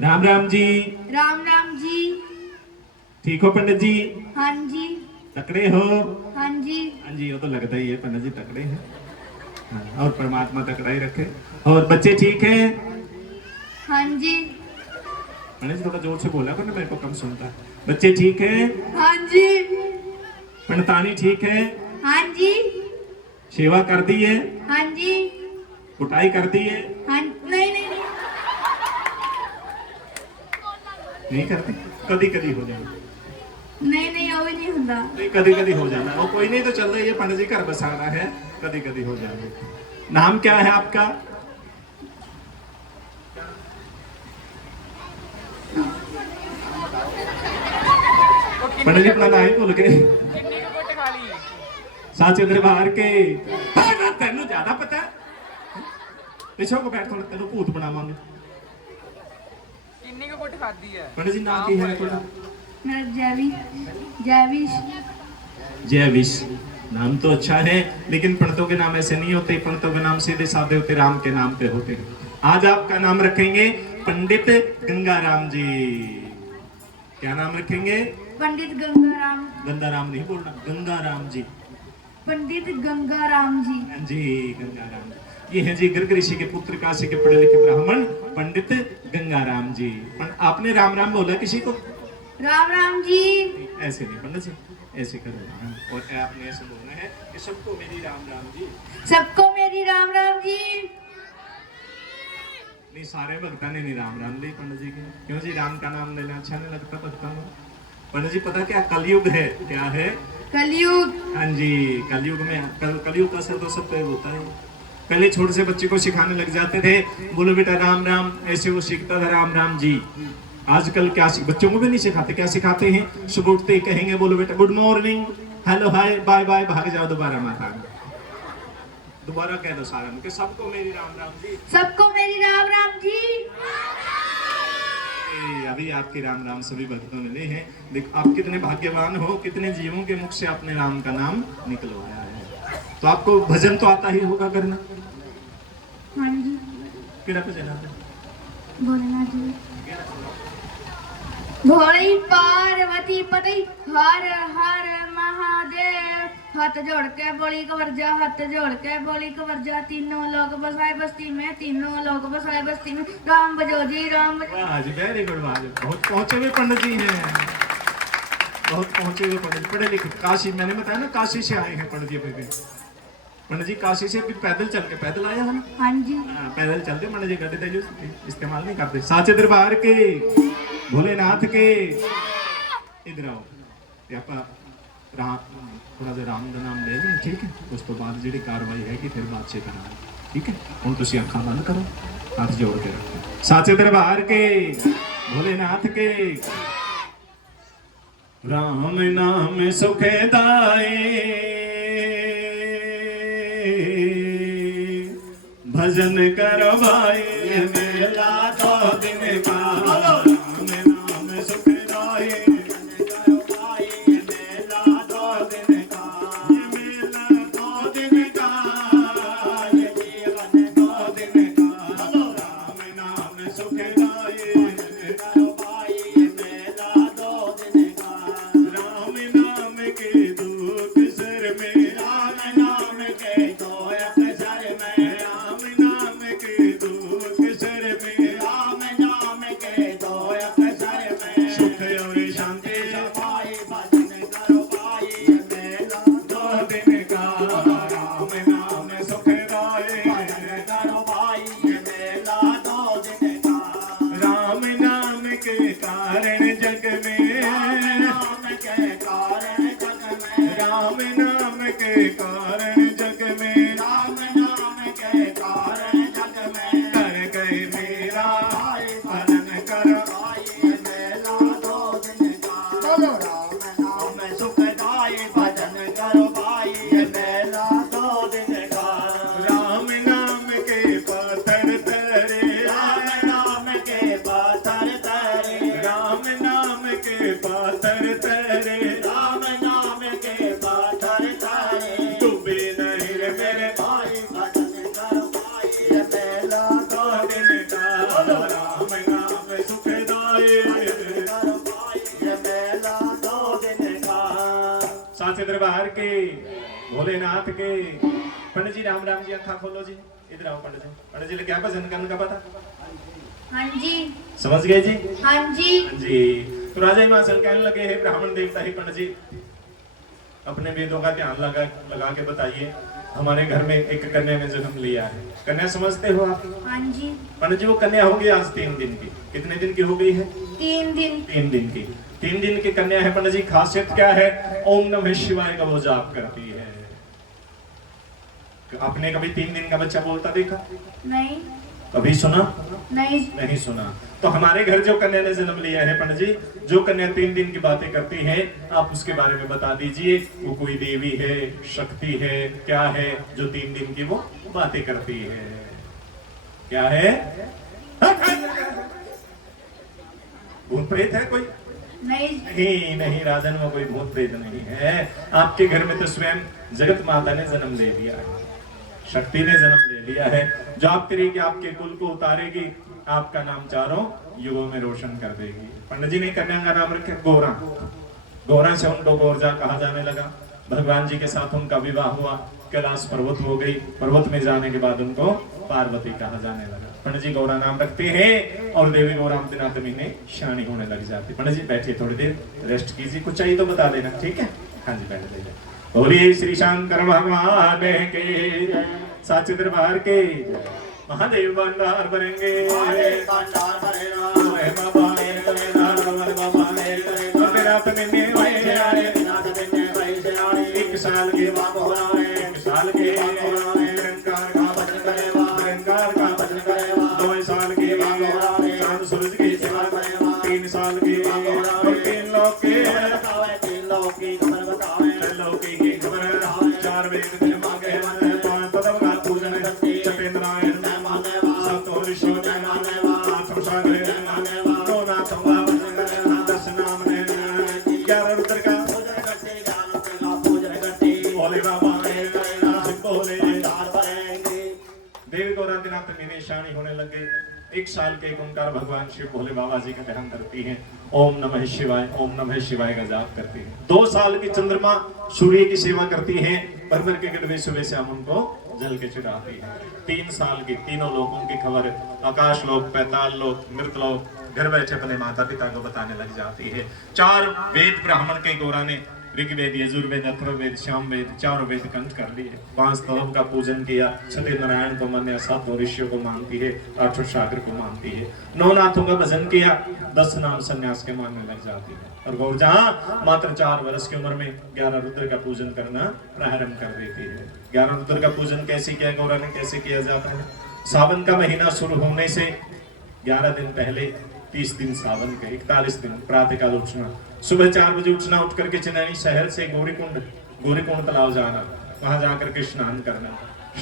राम राम जी। राम राम जी। ठीक हो पंडित जी? हाँ जी। तकड़े हो? हाँ जी। हाँ जी, वो तो लगता ही है पंडित जी तकड़े हैं। हाँ, और परमात्मा तकड़ा ही रखे। और बच्चे ठीक हैं? हाँ जी। पंडित जी थोड़ा जोर से बोला करो ना, मेरे को कम सुनता है। बच्चे ठीक हैं? हाँ जी। पंडितानी ठीक है? हाँ जी। सेवा कर दी है? हाँ जी। कुटाई कर दी है? हाँ, नहीं नहीं नहीं। नहीं करती? कदी कदी हो जाए। नहीं नहीं, वो नहीं होता। नहीं, कदी कदी हो जाना। वो कोई नहीं, तो चल रही है, पंडित जी घर बसाना है, कदी कदी हो जाएगा। नाम क्या है आपका? पंडित जी अपना नाम ही भूल गए। साचे दरबार के तेन ज्यादा पता है। पिछो को बैठ, थोड़ा तेन भूत बनावांगे। किन्नी को गुट खादी है? पंडित जी नाम की है थोड़ा? मेरा जैविश। जैविश नाम तो अच्छा है, लेकिन पंडितों के नाम ऐसे नहीं होते। पंडितों के नाम सीधे साधे होते, राम के नाम पे होते हैं। आज आपका नाम रखेंगे पंडित गंगाराम जी। क्या नाम रखेंगे? पंडित गंगाराम। गंगाराम नहीं बोलना, गंगाराम जी। पंडित गंगाराम जी। जी गंगाराम, ये है जी गर्ग ऋषि के पुत्र, काशी के पढ़े लिखे ब्राह्मण पंडित गंगाराम जी। आपने राम राम बोला किसी को? राम राम जी। ऐसे नहीं पंडित जी, ऐसे करो। और आपने ऐसे बोलना है कि सबको मेरी राम राम जी। सबको मेरी राम राम जी। नहीं, सारे भक्ता ने नहीं राम राम ली पंडित जी की। क्यों जी? राम का नाम लेना अच्छा नहीं लगता भक्ता को? पंडित जी पता क्या कलयुग है? क्या है? कलयुग। हाँ जी, कलयुग में कलयुग का असर तो सब पे होता है। पहले छोटे से बच्चे को सिखाने लग जाते थे, बोलो बेटा राम राम, ऐसे वो सीखता था राम राम जी। आजकल क्या बच्चों को भी नहीं सिखाते। क्या सिखाते हैं? सुबह उठते ही कहेंगे बोलो बेटा good morning, hello hi bye bye, भाग जाओ दोबारा माता में। दोबारा कह दो सारा कि सबको मेरी राम राम जी। सबको मेरी राम राम जी। अभी आपके राम राम सभी भक्तों ने लिए हैं। देख आप कितने भाग्यवान हो, कितने जीवों के मुख से अपने राम का नाम निकलवाया है। तो आपको भजन तो आता ही होगा करना? हाँ जी। किड़ा भजन आता है? भोलेनाथ जी। भोली पार्वती पति हर हर महादेव, हाथ जोड़ के बोली कवर्जा, हाथ जोड़ के बोली कवर्जा, तीनों लोग बसाए बस्ती में, तीनों लोग बसाए बस्ती में, राम बजो जी राम बजो। वाह जी, वेरी गुड, वाह जी, बहुत पहुंचे हुए पंडित जी हैं, बहुत पहुंचे हुए पंडित, पढ़े लिखे। काशी, मैंने बताया ना काशी से आए हैं पंडित जी। पंडित जी काशी से भी पैदल चल के, पैदल आया है ना? हाँ जी। पैदल चलते पंडित जी, गड्ढे तो इस्तेमाल नहीं करते। साचे दरबार के भोलेनाथ के इधर आओ, थोड़ा सा राम का नाम ले लें, ठीक है? उस तो बाद जी कार्रवाई है कि फिर बात से करा, ठीक है? हम तुम अखा बंद करो, हाथ जोड़ के रखो। साचे दरबार के भोलेनाथ के राम नाम सुखदाई, भजन करो भाई मेला तो दिन का, राम नाम सुखदाई, भजन करो भाई मेला तो दिन का, मेला तो दिन का, जीवन तो दिन का, राम नाम सुखदाई, भजन करो भाई मेला तो दिन का, राम नाम के दुख सर में, राम नाम के दो अक्षर में, राम नाम के दुख सर में, राम नाम के दो अक्षर में, सुख और शांति पाई, भजन करो भाई मेला दो दिन का, राम नाम सुखदाई, भजन करो भाई मेला दो दिन का, राम नाम के कारण जग में, राम के कारण जग में, राम नाम के कारण जग में, राम नाम के कारण जग में, कर गए मेरा भजन कर भाई मेला दो दिन का, बोलो राम नाम सुखदाई, भजन करो भाई मेला दो दिन का, राम नाम के पत्थर तरे, राम नाम के पत्थर तरे, राम नाम के पत्थर तरे, राम नाम के पत्थर तरे, डूबे नहीं रे मेरे भाई, भजन करो भाई मेला दो दिन का, राम नाम सुखदाई, भजन करो भाई मेला दो दिन का। साचे दरबार के भोलेनाथ के पंडित जी, राम राम जी, अखा खोलो जी, इधर आओ पंडित जी। पंडित जी क्या भजन करने का पता? हाँ जी। समझ गए जी? हाँ जी। जी। तो राजा हिमाचल कहने लगे हैं ब्राह्मण देवता ही पंडित जी, अपने वेदों का ध्यान लगा के बताइए, हमारे घर में एक कन्या ने जन्म लिया है। कन्या समझते हो आप? हाँ जी। पंडित जी वो कन्या हो गई आज 3 दिन की। कितने दिन की हो गई है? 3 दिन। 3 दिन की। 3 दिन की कन्या है पंडित जी। खासियत क्या है? ओम नमः शिवाय का वो जाप करती है। आपने कभी 3 दिन का बच्चा बोलता देखा? नहीं। कभी सुना? नहीं। नहीं सुना। तो हमारे घर जो कन्या ने जन्म लिया है पंडित जी, जो कन्या 3 दिन की बातें करती है, आप उसके बारे में बता दीजिए। वो कोई देवी है, शक्ति है, क्या है जो 3 दिन की वो बातें करती है? क्या है? भूत प्रेत है कोई? नहीं। नहीं राजन, में कोई भूत प्रेत नहीं है। आपके घर में तो स्वयं जगत माता ने जन्म ले लिया है, शक्ति ने जन्म ले लिया है, जो आप करेगी आपके कुल को उतारेगी, आपका नाम चारों युगों में रोशन कर देगी। पंडित जी ने कन्या का नाम रखा गोरा। गोरा से उनको गोरजा कहा जाने लगा। भगवान जी के साथ उनका विवाह हुआ, कैलाश पर्वत हो गई, पर्वत में जाने के बाद उनको पार्वती कहा जाने लगा। पंडित जी गौरा नाम रखते हैं और देवी गौरा दिनाथ महीने शानी होने लग जाती। पंडित जी बैठिए, थोड़ी देर रेस्ट कीजिए, कुछ चाहिए तो बता देना, ठीक है? हाँ जी, बैठ जाइए। बोलिए श्री शंकर भगवान के, साचे दरबार के, महादेव भंडार भरेंगे, भंडार भरेगा, रात में एक साल के बाद हो रहा है, एक साल के निरंकार का भजन करेगा, निरंकार का भजन करेगा, 2 साल के बाद हो रहा है, चांद सूरज की सेवा करेगा, 3 साल के बाद हो रहा है, 3 लोक के बतावे, 3 लोक की खबर बतावे, 6 लोक की खबर बतावे, 4 वेद में मांगे 5 पदों का पूजन करती, सत्यनारायण में माने, 7 ऋषियों में माने, 8 सागर में माने, 9 नाथों का भजन करेगा, 10 नाम ने 11 रुद्र का देवी गौरा दिनाथ में शानी होने लगे। 1 साल के एक ओंकार भगवान शिव भोले बाबा जी का ध्यान करती हैं, ओम नमः शिवाय, ओम नमः शिवाय का जाप करती हैं। 2 साल की चंद्रमा सूर्य की सेवा करती हैं, भर भर के गड़बे सुबह शाम उनको जल के चढ़ाती है। 3 साल की तीनों लोगों की खबर आकाश लोक, पैताल लोक, मृत लोक घर बैठे अपने माता पिता को बताने लग जाती है। 4 वेद ब्राह्मण के गौरा ने ऋग्वेद, यजुर्वेद, अथर्ववेद, सामवेद, 4 वेद कंठ कर लिए, 5 तलब का पूजन किया, सत्यनारायण को मान्या, 7 ऋषियों को मानती है, 8 सागर को मानती है, 9 नाथों का भजन किया, 10 नाम संन्यास के मानने लग जाती है। और गौर जहाँ मात्र 4 वर्ष की उम्र में 11 रुद्र का पूजन करना प्रारंभ कर देती है। 11 रुद्र का पूजन कैसे किया गौरा ने, कैसे किया जाता है? सावन का महीना शुरू होने से 11 दिन पहले, 30 दिन सावन के, 41 दिन प्रातःकाल उठना, सुबह 4 बजे उठना, उठ करके चनैनी शहर से गौरीकुंड तालाब जाना, वहां जाकर के स्नान करना,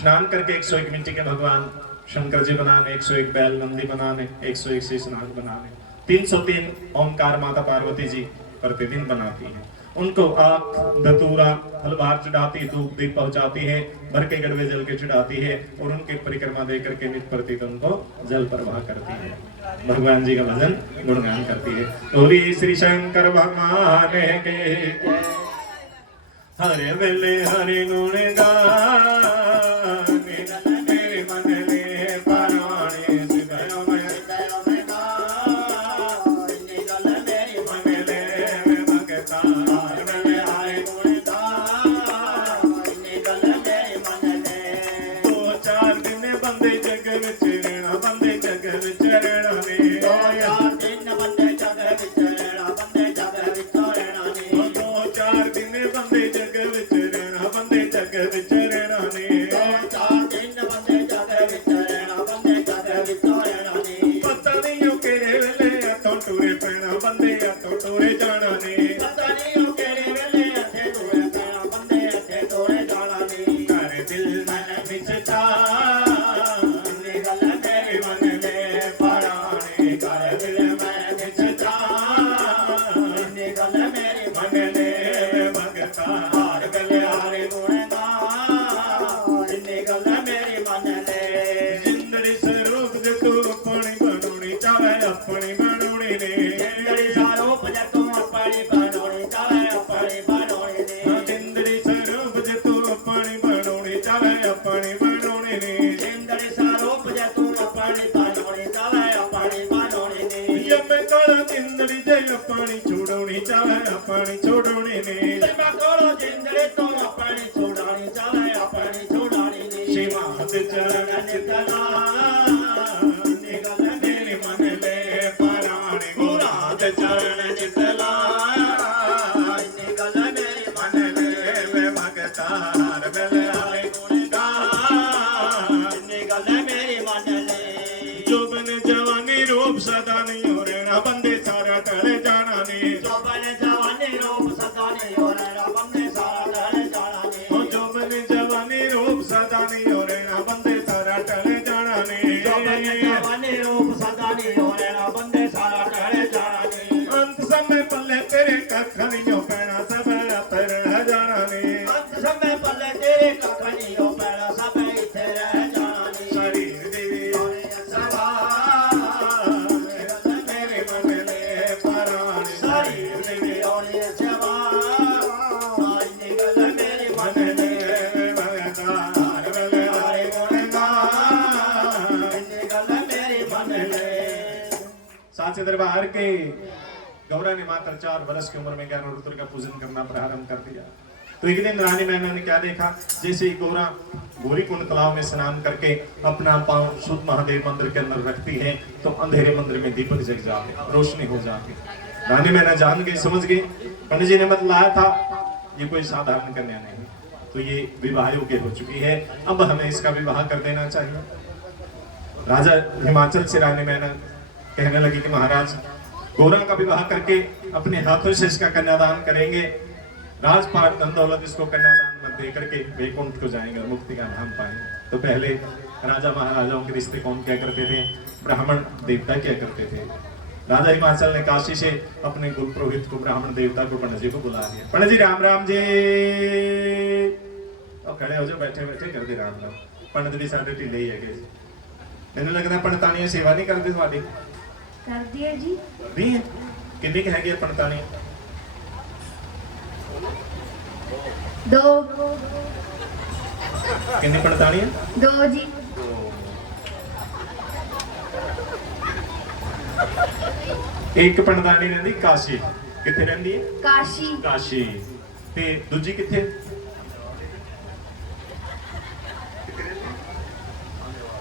स्नान करके 101 मिट्टी के भगवान शंकर जी बनाने, 101 बैल नंदी बनाने, 101 शेष नाग बनाने, 303 ओंकार माता पार्वती जी प्रतिदिन बनाती है। उनको आख, धतूरा, फलभार चढ़ाती, धूप दीप पहुंचाती है, भर के गड़वे जल के चढ़ाती है और उनके परिक्रमा दे करके नित्य प्रति उनको जल प्रवाह करती है, भगवान जी का भजन गुणगान करती है। बोलिए श्री शंकर भगवान के, हरे वेले हरि गुण गाने, मेरे मन ले पराणे सिदयो में, से दरबार के। गौरा ने मात्र 4 वर्ष की उम्र में ज्ञान और रुद्र का पूजन करना प्रारंभ कर दिया। तो एक दिन रानी मैना ने क्या देखा, जैसे ही गौरा गौरी कुंड तालाब में स्नान करके अपना पांव शुद्ध महादेव मंदिर के अंदर रखती है तो अंधेरे मंदिर में दीपक जग जाते, रोशनी हो जाती। रानी मैना जान गई, समझ गई पंडित जी ने मत लाया था, ये कोई साधारण कन्या नहीं, तो ये विवाह योग्य हो चुकी है, अब हमें इसका विवाह कर देना चाहिए। राजा हिमाचल से रानी मैना कहने लगी कि महाराज गौरा का विवाह करके अपने हाथों से इसका कन्यादान करेंगे, राजपाट धन दौलत इसको कन्यादान मत दे करके वैकुंठ को जाएंगे और मुक्ति का धाम पाएंगे। तो पहले राजा महाराजाओं के रिश्ते कौन क्या करते थे, ब्राह्मण देवता क्या करते थे। राजा हिमाचल ने काशी से अपने कुल पुरोहित को, ब्राह्मण देवता को, पंडित जी को बुला लिया। पंडित जी राम राम जी, और खड़े हो जाओ, बैठे बैठे कर दे राम राम। पंडित जी साढ़े ढिले ही है, मैंने लगता पंडितानियां सेवा नहीं करते ਤੁਹਾਡੀ? कर दिए जी। नहीं है कितनी है पंडितानियां? 2 कितनी पंडितानियां? 2 जी। एक पंडितानी रहंदी काशी, किथे रहंदी है? काशी। काशी। ते दूजी किथे?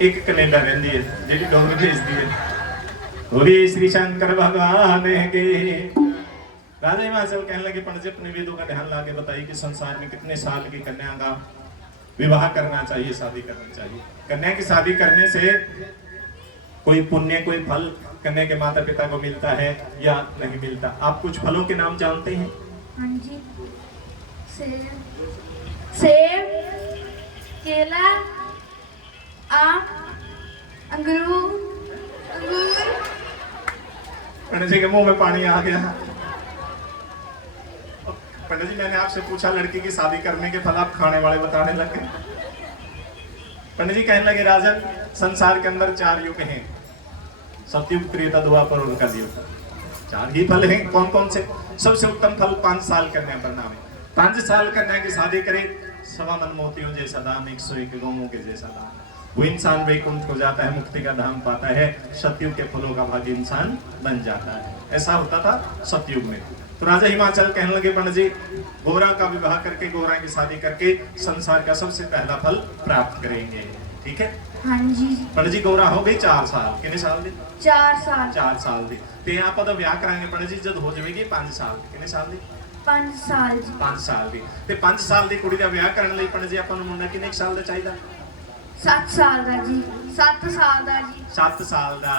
एक कनेडा रहंदी है, जेडी डोंग भेजदी है। बोलिए श्री शंकर भगवान के। राजा हिमाचल कहने लगे पंडित जी अपने वेदों का ध्यान लाके बताइए कि संसार में कितने साल की कन्या का विवाह करना चाहिए, शादी करनी चाहिए। कन्या की शादी करने से कोई पुण्य, कोई फल कन्या के माता पिता को मिलता है या नहीं मिलता? आप कुछ फलों के नाम जानते हैं? हाँ जी। सेब, केला, आम, अंगूर। पंडित जी के मुंह में पानी आ गया। पंडित जी मैंने आपसे पूछा लड़की की शादी करने के फल, आप खाने वाले बताने लग गए। पंडित जी कहने लगे राजन संसार के अंदर 4 युग हैं, सतयुग, त्रेता, द्वापर और कलयुग। 4 ही फल हैं। कौन कौन से? सबसे उत्तम फल 5 साल कन्या करना है। 5 साल कन्या की शादी करे, 1.25 मन मोतियों जैसा दाम, 101 गौमों के जैसा दाम, वो इंसान वैकुंठ को जाता है, मुक्ति का धाम पाता है, सतयुग के फलों का भागी इंसान बन जाता है। ऐसा होता था सतयुग में। तो राजा हिमाचल कहने लगे पंडित जी गौरा का विवाह करके, गौरा की शादी करके संसार का सबसे पहला फल प्राप्त करेंगे, ठीक है? हाँ जी। पंडित जी गौरा हो गई 4 साल, कितने साल दी? 4 साल। 4 साल दी। ते आप तो ब्याह कराएंगे पंडित जी जब हो जाएगी 5 साल, कितने साल दी? 5 साल जी। 5 साल दी। ते 5 साल दी कुड़ी का ब्याह करने लिए पंडित जी अपन मुंडा कितने साल का चाहिए? 7 साल ਦਾ ਜੀ। 7 ਸਾਲ ਦਾ ਜੀ। 7 ਸਾਲ ਦਾ।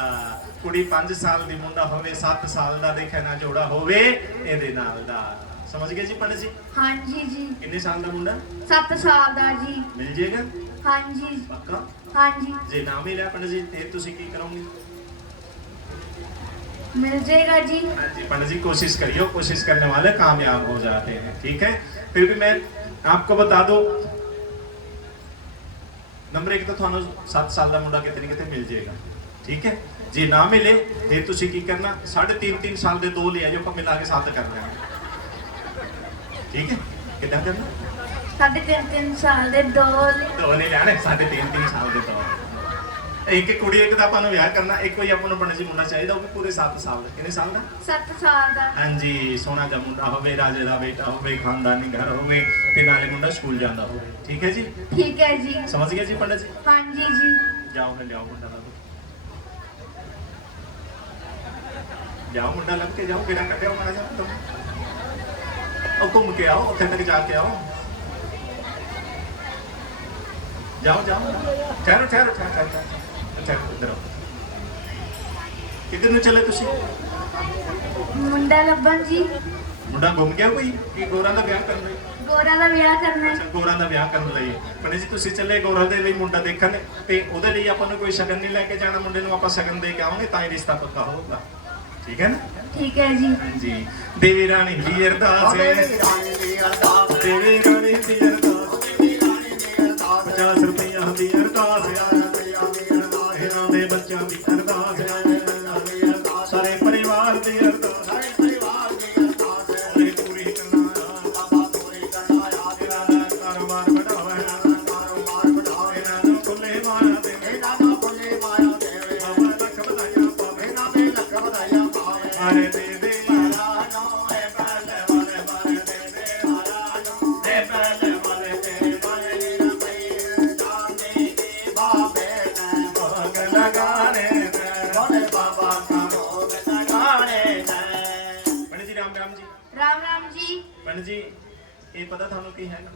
ਕੁੜੀ 5 ਸਾਲ ਦੀ, ਮੁੰਡਾ ਹੋਵੇ 7 ਸਾਲ ਦਾ, ਦੇਖਿਆ ਨਾ ਜੋੜਾ ਹੋਵੇ ਇਹਦੇ ਨਾਲ ਦਾ। ਸਮਝ ਗਏ ਜੀ ਪੰਡਿਤ ਜੀ? हाँ जी जी। ਕਿੰਨੇ ਸਾਲ ਦਾ ਮੁੰਡਾ? 7 ਸਾਲ ਦਾ ਜੀ। ਮਿਲ ਜਾਏਗਾ? हाँ जी। ਪੱਕਾ? हाँ जी। ਜੇ ਨਾ ਮਿਲਿਆ ਪੰਡਿਤ ਜੀ ਫਿਰ ਤੁਸੀਂ ਕੀ ਕਰੋਗੇ? मिल जाएगा जी। हाँ जी पंडित जी कोशिश करिए, कोशिश करने वाले कामयाब हो जाते हैं, ठीक है? फिर भी मैं आपको बता दूं नंबर 1 तो थानू 7 साल का मुंडा कितने कितने मिल जाएगा, ठीक है? जे ना मिले फिर तुसी की करना 3.5 साल के 2 ले आइयो, मिला के 7 कर लेंगे, ठीक है? कितना करना? 3.5 साल ਦੇ 2 नहीं लेने, 3.5 साल के 2। एक कुड़ी एक दा अपन विआह करना, एक कोई अपन पंडित जी मुंडा चाहिए, वो भी पूरे 7 साल का। कितने साल का? 7 साल ਦਾ। हाँ जी, सोना का मुंडा होवे, राजे का बेटा होवे, खानदानी घर होवे, ते नाले मुंडा स्कूल जांदा होवे, ठीक है जी? ठीक है जी। समझ गए जी पंडित जी? हाँ जी जी। जाओ मैं लियाओ मुंडा ला दो, जाओ मुंडा लग के जाओ, बिना कटे मारा जाओ तुम, और घूम के आओ, उत्थे तक जाके आओ, जाओ जाओ, ठहरो ठहरो ठहरो ठहरो, इधर आओ। किधर चले तुसी? ਮੁੰਡਾ ਲੱਭਣ ਜੀ। मुंडा घूम गया कोई कि गोरा का ब्याह करना? ਗੋਰਾ ਦਾ ਵਿਆਹ ਕਰਨਾ ਹੈ। ਅੱਛਾ, ਗੋਰਾ ਦਾ ਵਿਆਹ ਕਰਨ ਲਈ ਪੰਡਿਤ ਜੀ ਤੁਸੀਂ ਚੱਲੇ ਗੋਰਾ ਦੇ ਲਈ ਮੁੰਡਾ ਦੇਖਣ, ਤੇ ਉਹਦੇ ਲਈ ਆਪਾਂ ਨੂੰ ਕੋਈ ਸ਼ਗਨ ਨਹੀਂ ਲੈ ਕੇ ਜਾਣਾ, ਮੁੰਡੇ ਨੂੰ ਆਪਾਂ ਸ਼ਗਨ ਦੇ ਕੇ ਆਵਾਂਗੇ ਤਾਂ ਹੀ ਰਿਸ਼ਤਾ ਪੱਕਾ ਹੋਊਗਾ, ਠੀਕ ਹੈ ਨਾ? ਠੀਕ ਹੈ ਜੀ। ਹਾਂਜੀ। ਦੇਵੀ ਰਾਣੀ ਦੀ ਅਰਦਾਸ ਹੈ, ਦੇਵੀ ਰਾਣੀ ਦੀ ਅਰਦਾਸ, 50 ਰੁਪਈਆ ਦੀ ਅਰਦਾਸ ਆ, ਇਹਨਾਂ ਦੇ ਬੱਚਿਆਂ ਦੀ ਅਰਦਾਸ ਆ, ਸਾਰੇ ਪਰਿਵਾਰ ਦੀ ਅਰਦਾਸ, ਵਧਾਈਆਂ वर दे दे महाराजों ए पहले वर वर दे दे महाराजों ए पहले वर दे वर रमई चांदी की बाबे ने भोग लगाने दे। भोले बाबा का भोग लगाने दे। पंडित जी राम राम जी। राम राम जी। पंडित जी ये पता थानू की है ना?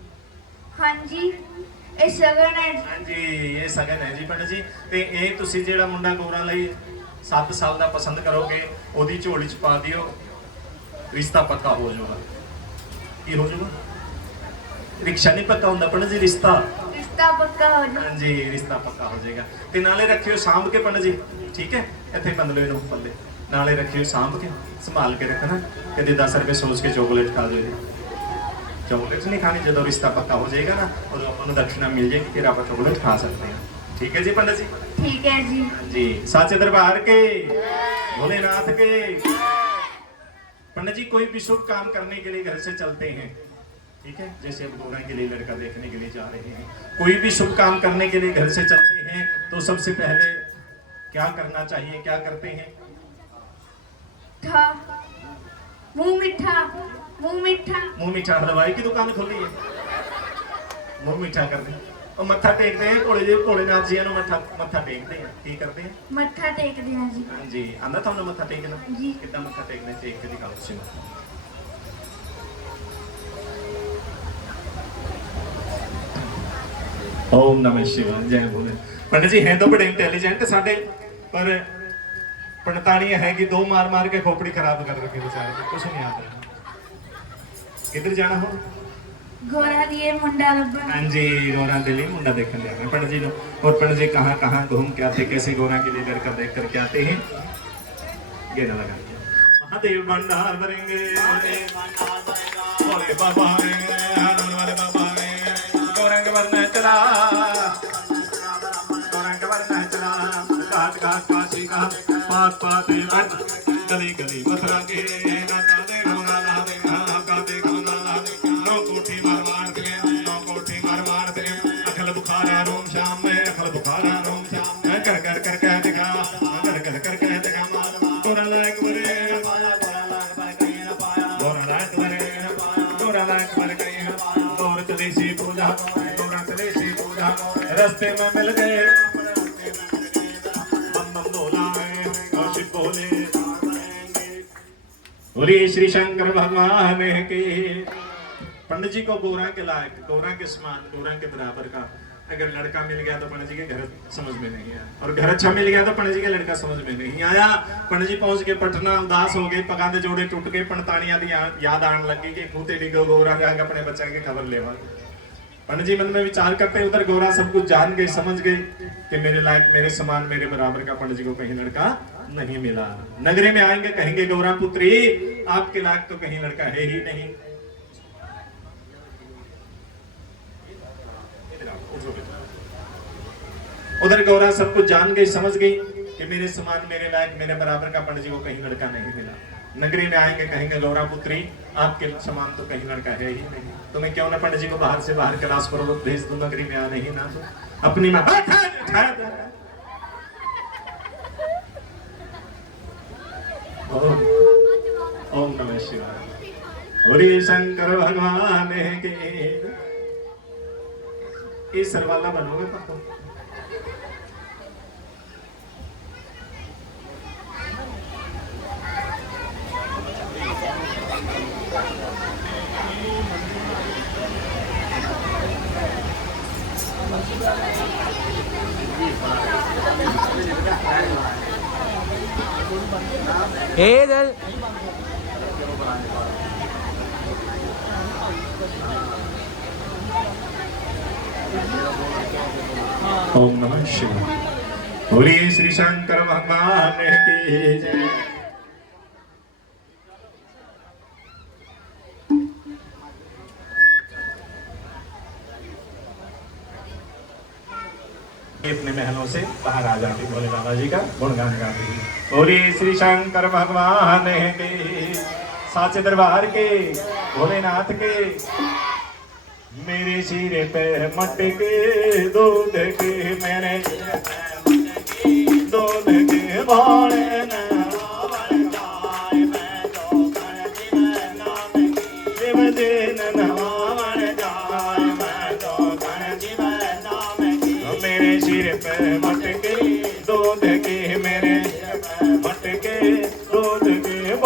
हाँ जी ਇਹ ਸ਼ਗਨ ਹੈ। हाँ जी ये सगन है जी पंडित जी। ਤੇ ਇਹ ਤੁਸੀਂ ਜਿਹੜਾ ਮੁੰਡਾ ਗੋਰਾ ਲਈ 7 ਸਾਲ ਦਾ ਪਸੰਦ ਕਰੋਗੇ ਉਹਦੀ ਝੋਲੀ ਚ ਪਾ ਦਿਓ, ਰਿਸ਼ਤਾ ਪੱਕਾ ਹੋ ਜਾਊਗਾ। ਕੀ ਹੋ ਜਾਊਗਾ? ਰਿਕਸ਼ਾ ਨਹੀਂ ਪੱਕਾ ਹੁੰਦਾ ਪੰਡਿਤ ਜੀ, ਰਿਸ਼ਤਾ। ਰਿਸ਼ਤਾ ਪੱਕਾ ਹੋ ਜਾ। हाँ जी रिश्ता पक्का हो जाएगा। ਤੇ ਨਾਲੇ ਰੱਖਿਓ ਸਾਂਭ ਕੇ ਪੰਡਿਤ ਜੀ, ਠੀਕ ਹੈ? ਇੱਥੇ ਬੰਦ ਲਓ ਇਹਨੂੰ ਪੱਲੇ, ਨਾਲੇ ਰੱਖਿਓ ਸਾਂਭ ਕੇ, ਸੰਭਾਲ ਕੇ ਰੱਖਣਾ। ਕਦੇ 10 ਰੁਪਏ ਸੋਚ ਕੇ ਚੋਕਲੇਟ ਖਾ ਦਿਓ ਜੀ। चॉकलेट नहीं खानी, जो रिश्ता पक्का हो जाएगा ना और अपन दक्षिणा मिल जाएगी, फिर आप चॉकलेट खा सकते हैं। ठीक है जी पंडित जी? ठीक है जी। जी साचे दरबार के, भोलेनाथ के। पंडित जी कोई भी शुभ काम करने के लिए घर से चलते हैं, ठीक है? जैसे अब गोरा के लिए लड़का देखने के लिए जा रहे हैं, कोई भी शुभ काम करने के लिए घर से चलते हैं तो सबसे पहले क्या करना चाहिए, क्या करते हैं? था मुंह मीठा, मुंह मीठा। मुंह मीठा हलवाई की दुकान खोली है, मुंह मीठा करते हैं और मत्था टेकते हैं। भोलेनाथ जी मत्था मत्था टेकते हैं। की करते हैं? मत्था टेकते हैं जी। हाँ जी आंदा थानू मत्था टेकना जी। कितना मत्था टेकना टेक के दिखाओ तुसीं। ओम नमः शिवाय, जय भोले। पंडित जी हैं तो बड़े इंटेलिजेंट साडे, पर पंडितानी है कि 2 मार मार के खोपड़ी खराब कर रखी बेचारे को, कुछ नहीं आता। किधर जाना हो? गोरा लिए मुंडा लब्बा। हाँ जी गोरा दिल्ली मुंडा देखने जा रहे हैं पंडित जी ने। और पंडित जी कहाँ कहाँ घूम के आते, कैसे गोरा के लिए लड़का देख करके आते हैं। गेना लगा महादेव भंडार भरेंगे, भोले बाबा आएंगे, हनुमान वाले बाबा आएंगे। गौरंग वरना चला, गौरंग वरना चला, घाट घाट काशी का पात पात गली गली मथुरा के नाता दे गोरा ला दे, का दे गोरा ला दे। नौ कोठी मार मार दे, नौ कोठी मार मार दे। अखल बुखारा रोम श्याम में, अखल बुखारा रोम श्याम में। कर कर कर कर दिखा, कर कर कर कर दिखा मार। गोरा लायक बरे, गोरा लायक बरे कहीं न पाया, गोरा लायक बरे, गोरा लायक बरे कहीं न पाया। गौर चली सी पूजा, गौरा चली सी पूजा, रास्ते में मिल गए बम बम बोला है शिव बोले। बोलिए श्री शंकर भगवान की। पंडित जी को गोरा के लायक, गोरा के समान, गोरा के बराबर का अगर लड़का मिल गया तो पंडित जी के घर समझ में नहीं आया, और घर अच्छा मिल गया तो पंडित जी के लड़का समझ में नहीं आया। पंडित जी पहुंच के पटना, उदास हो गए, पगा दे जोड़े टूट गए, पंडितानियां दी याद आने लगी कि खूते डिगो गोरा जाके अपने बच्चा की खबर लेवा। पंडित जी मन में विचार करते, उधर गोरा सब कुछ जान गए, समझ गए कि मेरे लायक, मेरे समान, मेरे बराबर का पंडित जी को कहीं लड़का नहीं मिला। नगरी में आएंगे कहेंगे गौरा पुत्री आपके लायक तो कहीं लड़का है ही नहीं। उधर गौरा सब कुछ जान गई, समझ गई कि मेरे समान, मेरे लायक, मेरे बराबर का पंडित जी को कहीं लड़का नहीं मिला। नगरी में आएंगे कहेंगे गौरा पुत्री आपके समान तो कहीं लड़का है ही नहीं। तो मैं क्यों ना पंडित जी को बाहर से बाहर कैलाश पर्वत भेज दूं, नगरी में आने ही ना तो अपनी मां। ओम नमः शिवाय। बोले शंकर भगवान के। ये सरवाला बनोगे पापा? इधर ओम नमः शिवाय। बोलिए श्री शंकर भगवान की जय। अपने महलों से बाहर आ जाते भोले बाबा जी का गुणगान गाते हैं। बोलिए श्री शंकर भगवान के, साचे दरबार के, भोलेनाथ के। मेरे सिरे पे मटके दूध के, मेरे दूध के भोले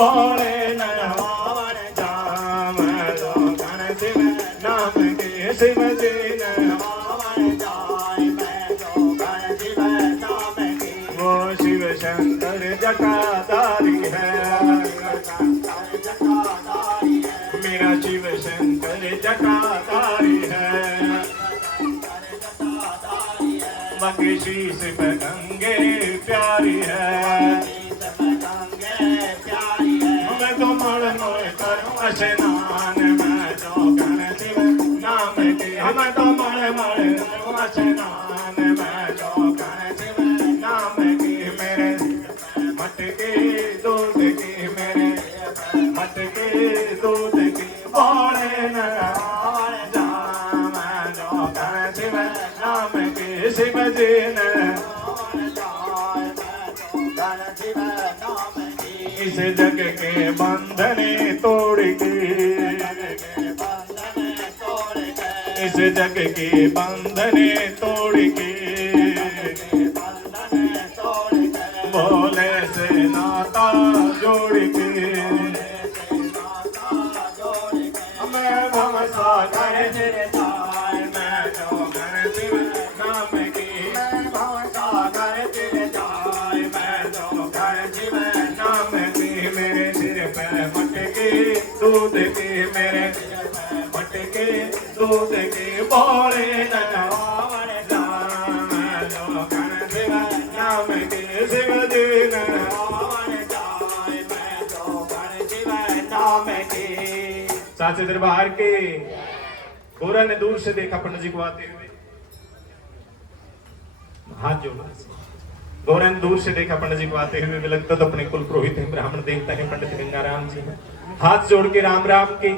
बोले नवावन जाम जो गण शिव नाम के शिव जी नवावन जाय मैं जो गण शिव नाम की वो शिव शंकर जटाधारी है जटाधारी है मेरा शिव शंकर जटाधारी है जटाधारी है मगे शीश पे गंगे प्यारी है गंगे प्यारी है मैं तो मण मोय करूं स्नान मैं जो गण शिव नाम के मैं तो मण करूं स्नान मैं जो गण शिव नाम की मेरे मटके दूध की मेरे मटके दूध की बोले नवावन जाम जो गण शिव नाम के शिव जी ने इस जग के बंधने तोड़ के इस जग के बंधने तोड़ के बोले से नाता जोड़ के मैं भव सागर तेरे जाय मैं जो गण शिव नाम की भव सागर तेरे जाय मैं जो गण शिव नाम की मेरे सिर पे मटके दूध की मेरे मटके दूध की बोले नवावन जाम मैं जो गण शिव नाम की शिव जी नवावन जाय मैं जो गण शिव नाम की साचे दरबार के गोरा ने दूर से देखा पंडित जी को आते हुए हाथ जोड़ा गोरा ने दूर से देखा पंडित जी को आते हुए लगता तो अपने कुल पुरोहित हैं ब्राह्मण देवता है पंडित गंगाराम जी हैं हाथ जोड़ के राम राम की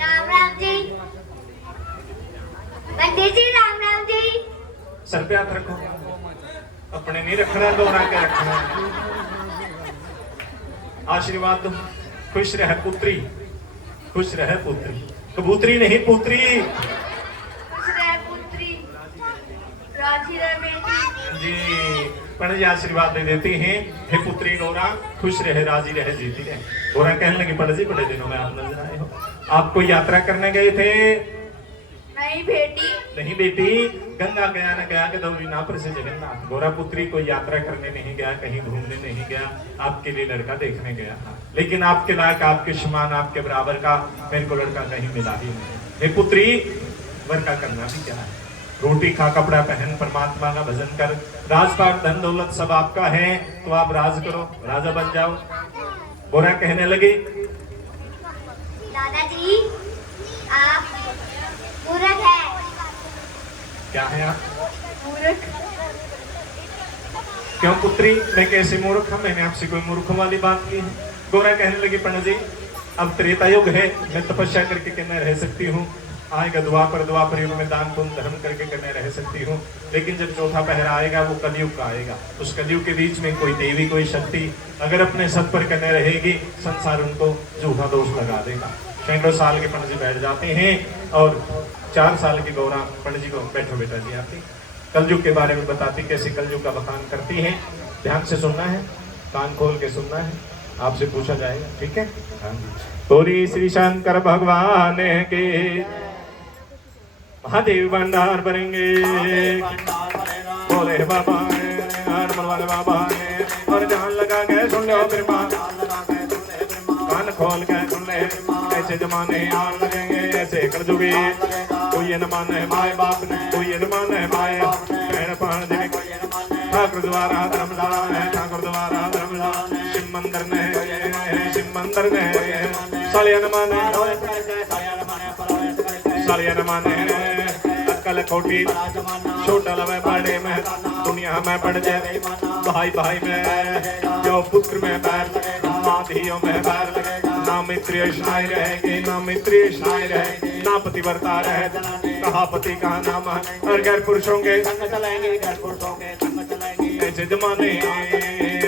राम राम जी पंडित जी राम राम जी सर पे हाथ रखो अपने नहीं रखना गोरा के रखना आशीर्वाद दो खुश रह पुत्री खुश रह पुत्री कबूतरी नहीं पुत्री खुश रहे पुत्री राजी रहे बेटी जी पंडित जी आशीर्वाद दे देते हैं हे पुत्री गौरा खुश रहे राजी रहे जीती रहे गौरा कहने लगी पंडित जी बड़े दिनों में आप नजर आए हो आप कोई यात्रा करने गए थे नहीं बेटी नहीं बेटी गंगा गया न गया के दौरी ना पर से जगन्नाथ गौरा पुत्री कोई यात्रा करने नहीं गया कहीं घूमने नहीं गया आपके लिए लड़का देखने गया था लेकिन आपके लायक आपके समान आपके बराबर का मेरे को लड़का कहीं मिला ही नहीं हे पुत्री वर का करना भी क्या है रोटी खा कपड़ा पहन परमात्मा का भजन कर राजपाट धन दौलत सब आपका है तो आप राज करो राजा बन जाओ गौरा कहने लगे दादाजी आप मूर्ख है क्या है आप मूर्ख क्यों पुत्री मैं कैसे मूर्ख हूं मैंने आपसे कोई मूर्ख वाली बात की है गौरा कहने लगी पंडित जी अब त्रेता युग है मैं तपस्या करके कहना रह सकती हूँ आएगा द्वापर युग में दान पुण्य धर्म करके करने रह सकती हूँ लेकिन जब चौथा पहर आएगा वो कलयुग का आएगा उस कलयुग के बीच में कोई देवी कोई शक्ति अगर अपने सत पर करने रहेगी संसार उनको झूठा दोष लगा देगा सैकड़ों साल के पंडित जी बैठ जाते हैं और 4 साल की गौरा पंडित जी को बैठो बेटा जी आती कलयुग के बारे में बताती कैसे कलयुग का बखान करती है ध्यान से सुनना है कान खोल के सुनना है आपसे पूछा जाएगा ठीक है हाँ जी तोरी श्री शंकर भगवान के महादेव भंडार भरेंगे बोले बाबा वाले बाबा ने और जान लगा के सुन लो फिर कान खोल के सुन ले ऐसे जमाने आन लगेंगे ऐसे कर दोगे कोई ये न माने माए बाप ने कोई ये न माने माए बहन पान दे ठाकुर द्वारा धर्मशाला है ठाकुर द्वारा धर्मशाला शिव मंदिर ने सालिया न माने अक्कल खोटी छोटा लवे बड़े में दुनिया में पड़ जाए भाई भाई में जो पुत्र में बैर माँ धियों में बैर ना मित्रीय स्नाई रहेगी ना मित्रीय स्नाई रहेगी ना पतिव्रता रहे कहा पति का नाम और गैर पुरुषों के संग चलेंगे गैर पुरुषों के संग चलेंगे ऐसे जमाने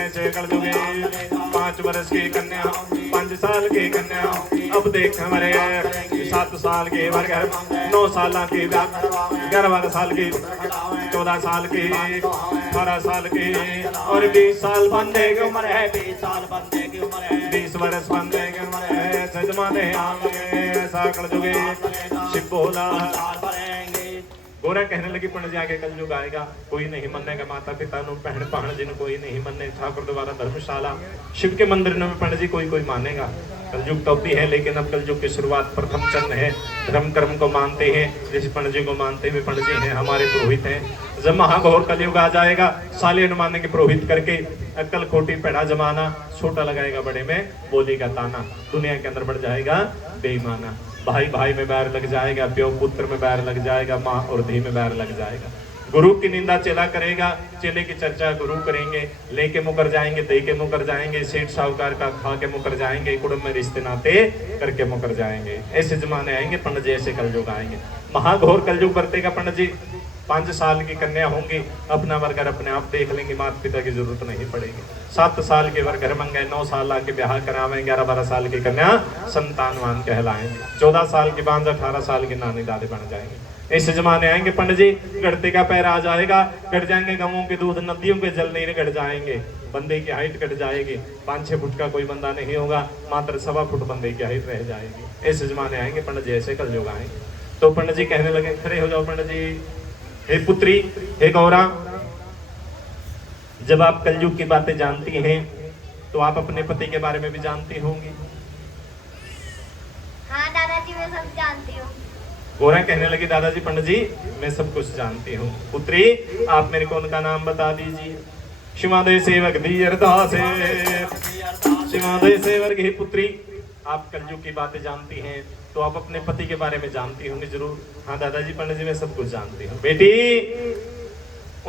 ऐसे कर दोगे 5 वर्ष की कन्या 5 साल की कन्या अब देख हमारे 7 साल के 9 साल की 11 साल की 14 साल के 18 साल के और 20 साल बंदे की उम्र है 20 साल बंदे की उम्र है 20 वर्ष बंदे की उम्र है ऐसे जमाने ऐसा कर दोगे शिव बोला साल भरेंगे गोरा कहने लगी पंडित जी आगे कल युग आएगा कोई नहीं मानेगा माता पिता नु बहन भाण जिन कोई नहीं माने ठाकुर द्वारा धर्मशाला शिव के मंदिर में पंडित जी कोई मानेगा कलयुग तो भी है लेकिन अब कलयुग की शुरुआत प्रथम चरण है धर्म कर्म को मानते हैं जिस पंडित जी को मानते हुए पंडित जी हैं हमारे पुरोहित हैं जब महाघोर कलयुग आ जाएगा साले अनुमाने के पुरोहित करके अक्कल खोटी पेड़ा जमाना छोटा लगाएगा बड़े में बोलेगा ताना दुनिया के अंदर बढ़ जाएगा बेईमाना भाई भाई में बैर लग जाएगा प्यो पुत्र में बैर लग जाएगा माँ और धी में बैर लग जाएगा गुरु की निंदा चेला करेगा चेले की चर्चा गुरु करेंगे लेके मुकर जाएंगे दे के मुकर जाएंगे सेठ साहूकार का खा के मुकर जाएंगे कुटुंब में रिश्ते नाते करके मुकर जाएंगे ऐसे जमाने आएंगे पंडित जी ऐसे कलयुग आएंगे महाघोर कलयुग बरतेगा पंडित जी 5 साल की कन्या होंगी अपना वर्गर अपने आप देख लेंगे माता पिता की जरूरत नहीं पड़ेगी 7 साल के वर्गर मंगे 9 साल आके ब्याह करावेंगे 11-12 साल की कन्या संतानवान कहलाएंगे 14 साल की बांझ 18 साल की नानी दादी बन जाएंगे ऐसे जमाने आएंगे पंडित जी घटते का पैर आ जाएगा घट जाएंगे गांवों के दूध नदियों के जल नहीं घट जाएंगे बंदे की हाइट घट जाएगी 5-6 फुट का कोई बंदा नहीं होगा मात्र 1.25 फुट बंदे की हाइट रह जाएगी ऐसे जमाने आएंगे पंडित जी ऐसे कलयुग आएंगे तो पंडित जी कहने लगे खड़े हो जाओ पंडित जी हे पुत्री हे गौरा जब आप कलयुग की बातें जानती हैं तो आप अपने पति के बारे में भी जानती होंगी हाँ दादाजी मैं सब जानती हूँ गौरा कहने लगी दादाजी पंडित जी मैं सब कुछ जानती हूँ पुत्री आप मेरे को उनका नाम बता दीजिए शिवादय सेवक धीरदास शिवादय सेवक ही पुत्री आप कलयुग की बातें जानती हैं तो आप अपने पति के बारे में जानती होंगी जरूर हाँ दादाजी पंडित जी मैं सब कुछ जानती हूँ बेटी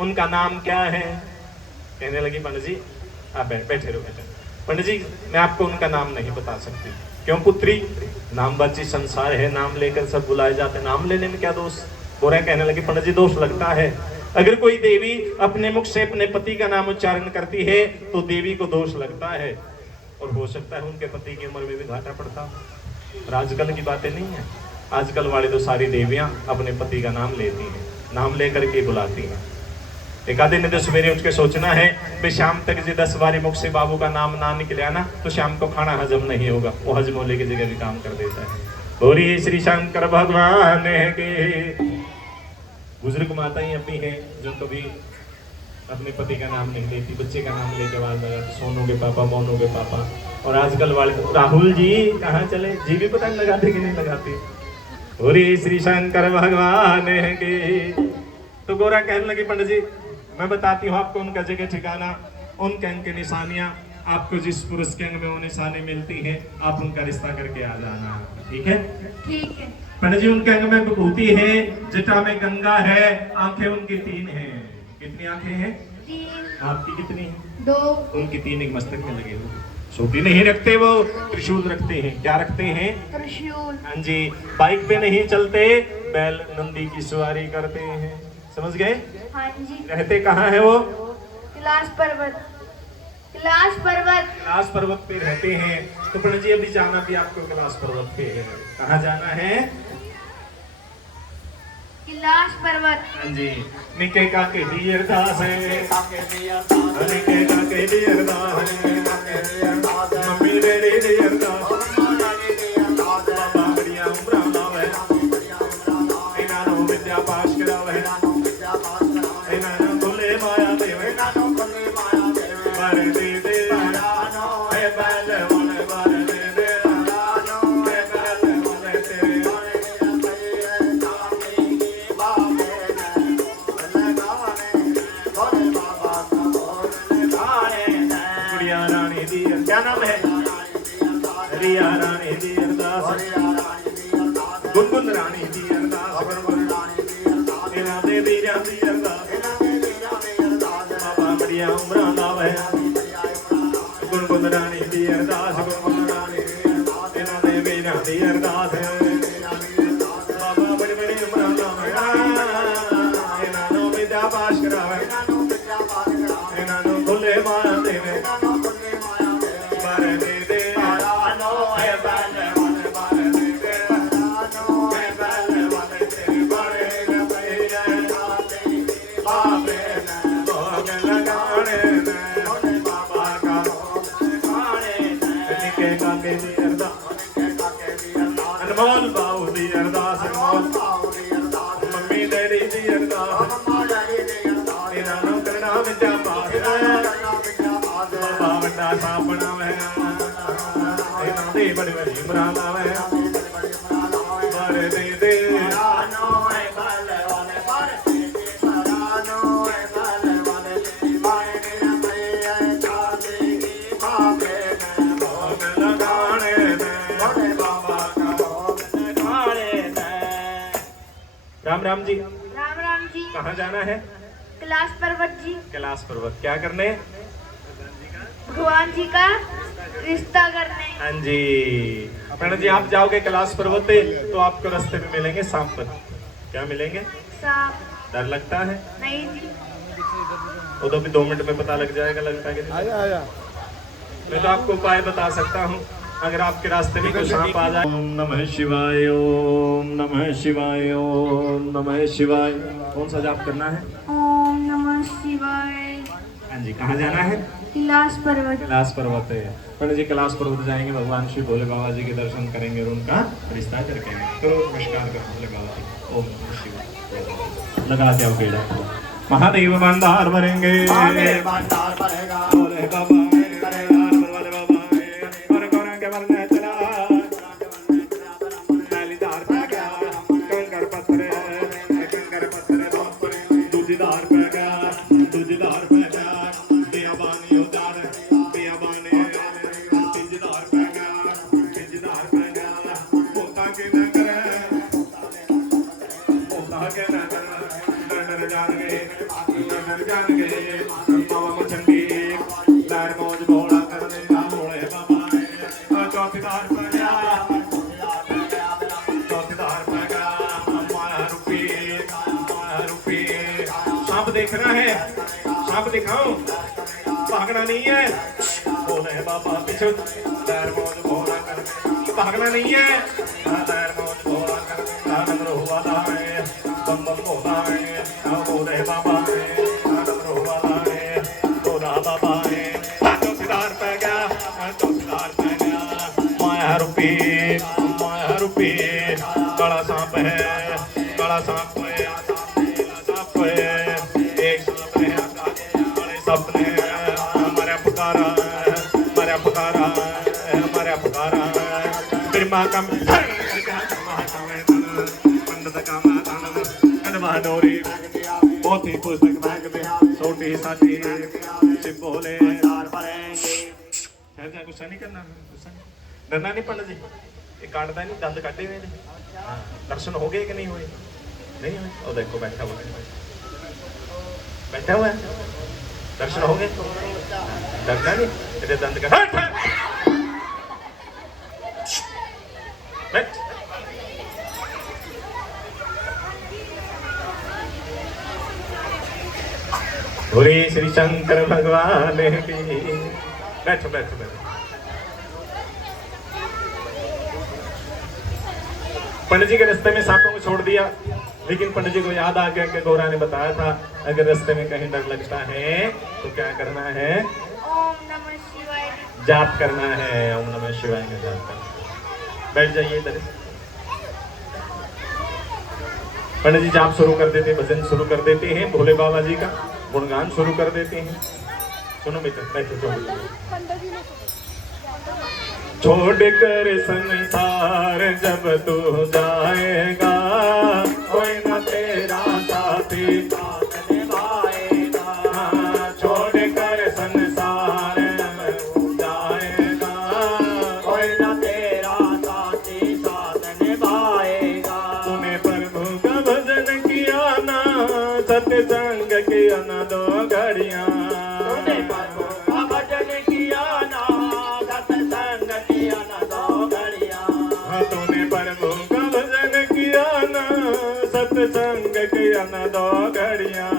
उनका नाम क्या है कहने लगी पंडित जी आप बैठे रहो बेटा पंडित जी मैं आपको उनका नाम नहीं बता सकती क्यों पुत्री नाम बच्ची संसार है नाम लेकर सब बुलाए जाते नाम लेने में क्या दोष गोरा कहने लगी पंडित जी दोष लगता है अगर कोई देवी अपने मुख से अपने पति का नाम उच्चारण करती है तो देवी को दोष लगता है और हो सकता है उनके पति की उम्र में भी घाटा पड़ता और आजकल की बातें नहीं है आजकल वाले तो सारी देवियां अपने पति का नाम लेती हैं नाम लेकर के बुलाती हैं एक आधे ने तो सवेरे उठ के सोचना है भाई शाम तक जी 10 बारी मुख से बाबू का नाम ना निकले ना तो शाम को खाना हजम नहीं होगा वो हजमोले की जगह भी काम कर देता है बोली श्री शंकर भगवान के बुजुर्ग माताएं अभी हैं जो कभी अपने पति का नाम नहीं लेती बच्चे का नाम लेके आवाज लगाती सोनू के पापा मोनू के पापा और आजकल वाले राहुल जी कहाँ चले जी भी पता नहीं लगाते कि नहीं लगाते बोली श्री शंकर भगवान के तो गोरा कहने लगी पंडित जी मैं बताती हूँ आपको उनका जगह ठिकाना उनके अंग की निशानियां आपको जिस पुरुष के अंग में वो निशानी मिलती है आप उनका रिश्ता करके आ जाना ठीक है पंडित जी उनके अंग में विभूति है जटा में गंगा है आंखें उनकी 3 हैं कितनी आंखें हैं 3 आपकी कितनी है 2 उनकी 3 एक मस्तक में लगे हुए सोटी नहीं रखते वो त्रिशूल रखते हैं क्या रखते हैं त्रिशूल हाँ जी बाइक पे नहीं चलते बैल नंदी की सवारी करते हैं समझ गए हाँ जी रहते कहाँ है वो कैलाश पर्वत कैलाश पर्वत पे रहते हैं तो पंडित जी अभी जाना भी आपको कैलाश पर्वत पे है कहाँ जाना है कैलाश पर्वत हाँ जी निके का के धीरदास है काके धीरदास निके का के धीरदास है मम्मी मेरी धीरदास बाबा बढ़िया उम्र लावे इनानो विद्या पास करावे इनानो खुले माया देवे बारे दे दे है बैल वाले बारे दे दे है बैल वाले तेरे गुड़िया रानी दी क्या नाम है रिया रानी दी अरदास गुनगुन रानी दी अरदास इना देवी रानी अरदास बाबा बढ़िया उम्र लावे गुनगुन रानी दी अरदास गुनगुन रानी इना देवी रानी अरदास बाबा बड़ी बड़ी उम्र लावे इना नो विद्या पास करावे इना नो खुले माया देवे बारे दे दे नो है बैल वाले बारे दे दे है बैल वाले तेरे बारे में भैया बारे ਮੌਲ ਬਾਉ ਦੀ ਅਰਦਾਸ ਮੌਲ ਮੰਮੀ ਡੈਡੀ ਦੀ ਅਰਦਾਸ ਇਹਨਾਂ ਨੂੰ ਕਰਨਾ ਵਿੱਚ ਪਾਸ ਬਾਬਾ ਵੱਡਾ ਸਾਪਣਾ ਮੈਂ ਇਹਨਾਂ ਦੀ ਬੜੀ ਬੜੀ ਮੁਰਾਦਾਂ ਮੈਂ ਬੜੇ ਦੇ ਦੇ राम राम जी। राम राम जी। कहाँ जाना है? कैलाश पर्वत जी। कैलाश पर्वत क्या करने? भगवान जी का रिश्ता करने। हाँ जी मैडम जी, आप जाओगे कैलाश पर्वत पे तो आपको रास्ते में मिलेंगे सांप। क्या मिलेंगे? सांप। डर लगता है? नहीं जी। वो तो भी 2 मिनट में पता लग जाएगा। लगता है कि आया। मैं तो आपको उपाय बता सकता हूँ, अगर आपके रास्ते में कोई सांप आ जाए। ओम नमः शिवाय, ओम नमः शिवाय, ओम नमः शिवाय। कौन सा जाप करना है? ओम नमः शिवाय। हाँ जी, कहाँ जाना है? कैलाश पर्वत। कैलाश पर्वत है पंडित जी। कैलाश पर्वत जाएंगे, भगवान श्री भोले बाबा जी के दर्शन करेंगे और उनका रिश्ता करके करो। नमस्कार करो भोले बाबा जी। ओम नमः शिवाय। लगा के आओ बेड़ा। महादेव भंडार भरेंगे, भोले बाबा देखना है। सांप दिखाओ, भागना नहीं है। बोले बाबा पीछे पैर मौज भोला कर, भागना नहीं है। पैर मौज भोला कर, डमरू वाला है, बम बम भोला है। बोले बाबा है, डमरू वाला है, भोला बाबा है। चौकीदार पे गया, चौकीदार पे गया। माया रूपी बड़ा सांप है, बड़ा सांप है। मोती पुस्तक मांगते छोटी साथी बोले गुस्सा नहीं करना, डरना नहीं पंडित जी। ये काटता नहीं, दंद काटे हुए। दर्शन हो गए कि नहीं हुए? नहीं हुए। और देखो बैठा हुआ है, दर्शन हो गए। डरना नहीं, तेरे दंद का बैठ। बोले श्री शंकर भगवान की। बैठो बैठो बैठो। पंडित जी के रास्ते में सांपों को छोड़ दिया, लेकिन पंडित जी को याद आ गया कि गौरा ने बताया था अगर रास्ते में कहीं डर लगता है तो क्या करना है? ओम नमः शिवाय जाप करना है। ओम नमः शिवाय में जाप करना। बैठ जाइए इधर। पंडित जी जाप शुरू कर देते, भजन शुरू कर देते हैं, भोले बाबा जी का गुणगान शुरू कर देते हैं। सुनो बेटा, बैठो। छोड़ कर संसार जब तू जाएगा, कोई न तेरा साथी साथ निभाएगा। छोड़ कर संसार जब तू जाएगा, कोई न तेरा साथी साथ निभाएगा। तूने प्रभु का भजन किया ना, सत्संग किया ना 2 घड़ियां। तूने प्रभु का भजन किया ना, सत्संग किया ना 2 घड़ियां। तूने प्रभु का भजन किया ना, सत्संग किया ना 2 घड़ियां।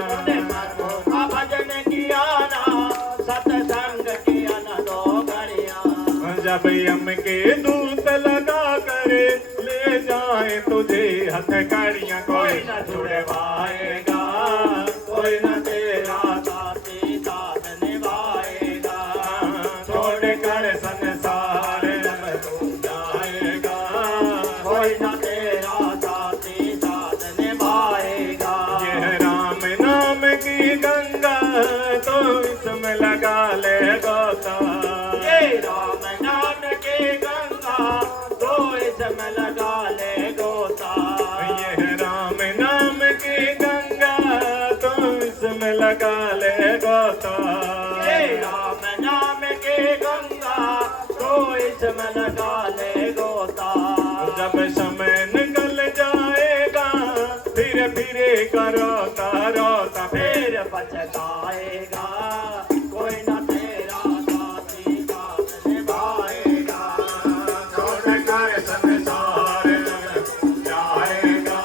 तूने प्रभु का भजन किया ना, सत्संग किया ना 2 घड़ियां। जब यम के दूत लगा कर ले जाए तुझे हथकड़ियां, कोई न छुड़वाएगा, कोई न तेरा साथी साथ निभाएगा। छोड़ कर संसार जब तू जाएगा, इसमें लगा ले गोता। ये राम नाम की गंगा तो इसमें लगा ले गोता। ये राम नाम की गंगा तो इसमें लगा ले गोता। जब समय निकल जाएगा फिर रोता रोता फिर पछताएगा कोई न तेरा साथी साथ निभाएगा। छोड़ कर संसार जाएगा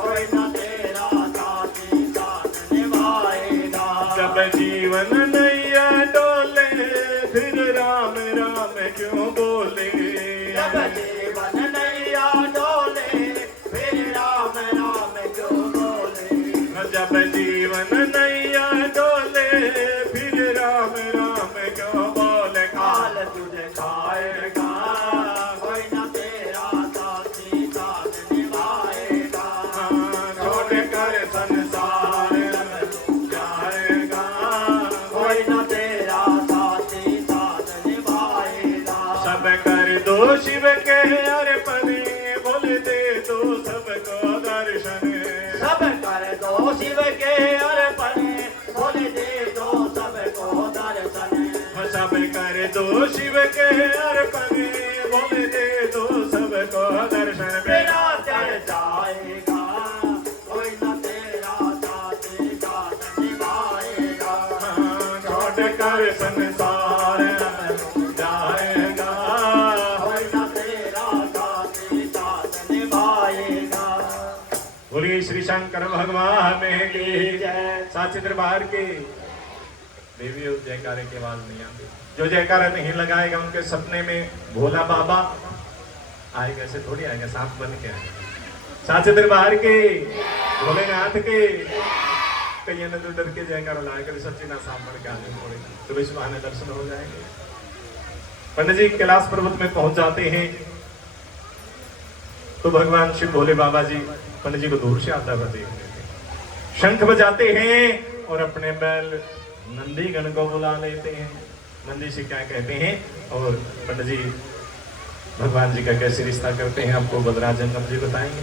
कोई न तेरा साथी साथ निभाएगा। जब जीवन नैया डोले फिर राम राम क्यों बोले। जब जीवन नैया डोले फिर राम राम क्यों बोले। जब जीवन नैया डोले फिर राम राम क्यों बोले। काल तुझे खाएगा कोई न तेरा साथी साथ निभाएगा। छोड़ कर संसार जाएगा कोई न तेरा साथी साथ निभाएगा। सब कर दो शिव के अर्पण बोल दे दो सबको दर्शन। सब कर दो शिव के अर्पण बोल दे दो सबको दर्शन। सब कर दो शिव के अर्पण बोल दे दो सबको दर्शन। बेड़ा चढ़ जाएगा कोई न तेरा साथी साथ निभाएगा। छोड़ कर संसार जाएगा कोई न तेरा साथी साथ निभाएगा। बोलिए श्री शंकर भगवान की जय। साचे दरबार के देवी जयकारे की आवाज नहीं आती। जो जयकारा नहीं लगाएगा उनके सपने में भोला बाबा आएगा, ऐसे थोड़ी आएगा, सांप बन के आएगा। साचे दरबार के भोलेनाथ के कई ने तो डर के जयकारा लाएगा, सच्ची ना सांप बन के आने पड़ेगा, तो इस बहाने दर्शन हो जाएंगे। पंडित जी कैलाश पर्वत में पहुंच जाते हैं तो भगवान शिव भोले बाबा जी पंडित जी को दूर से आता हुआ देख लेते हैं। शंख बजाते हैं और अपने बैल नंदी गण को बुला लेते हैं। नंदी से क्या कहते हैं और पंडित जी भगवान जी का कैसे रिश्ता करते हैं आपको बलराज जंगम जी बताएंगे।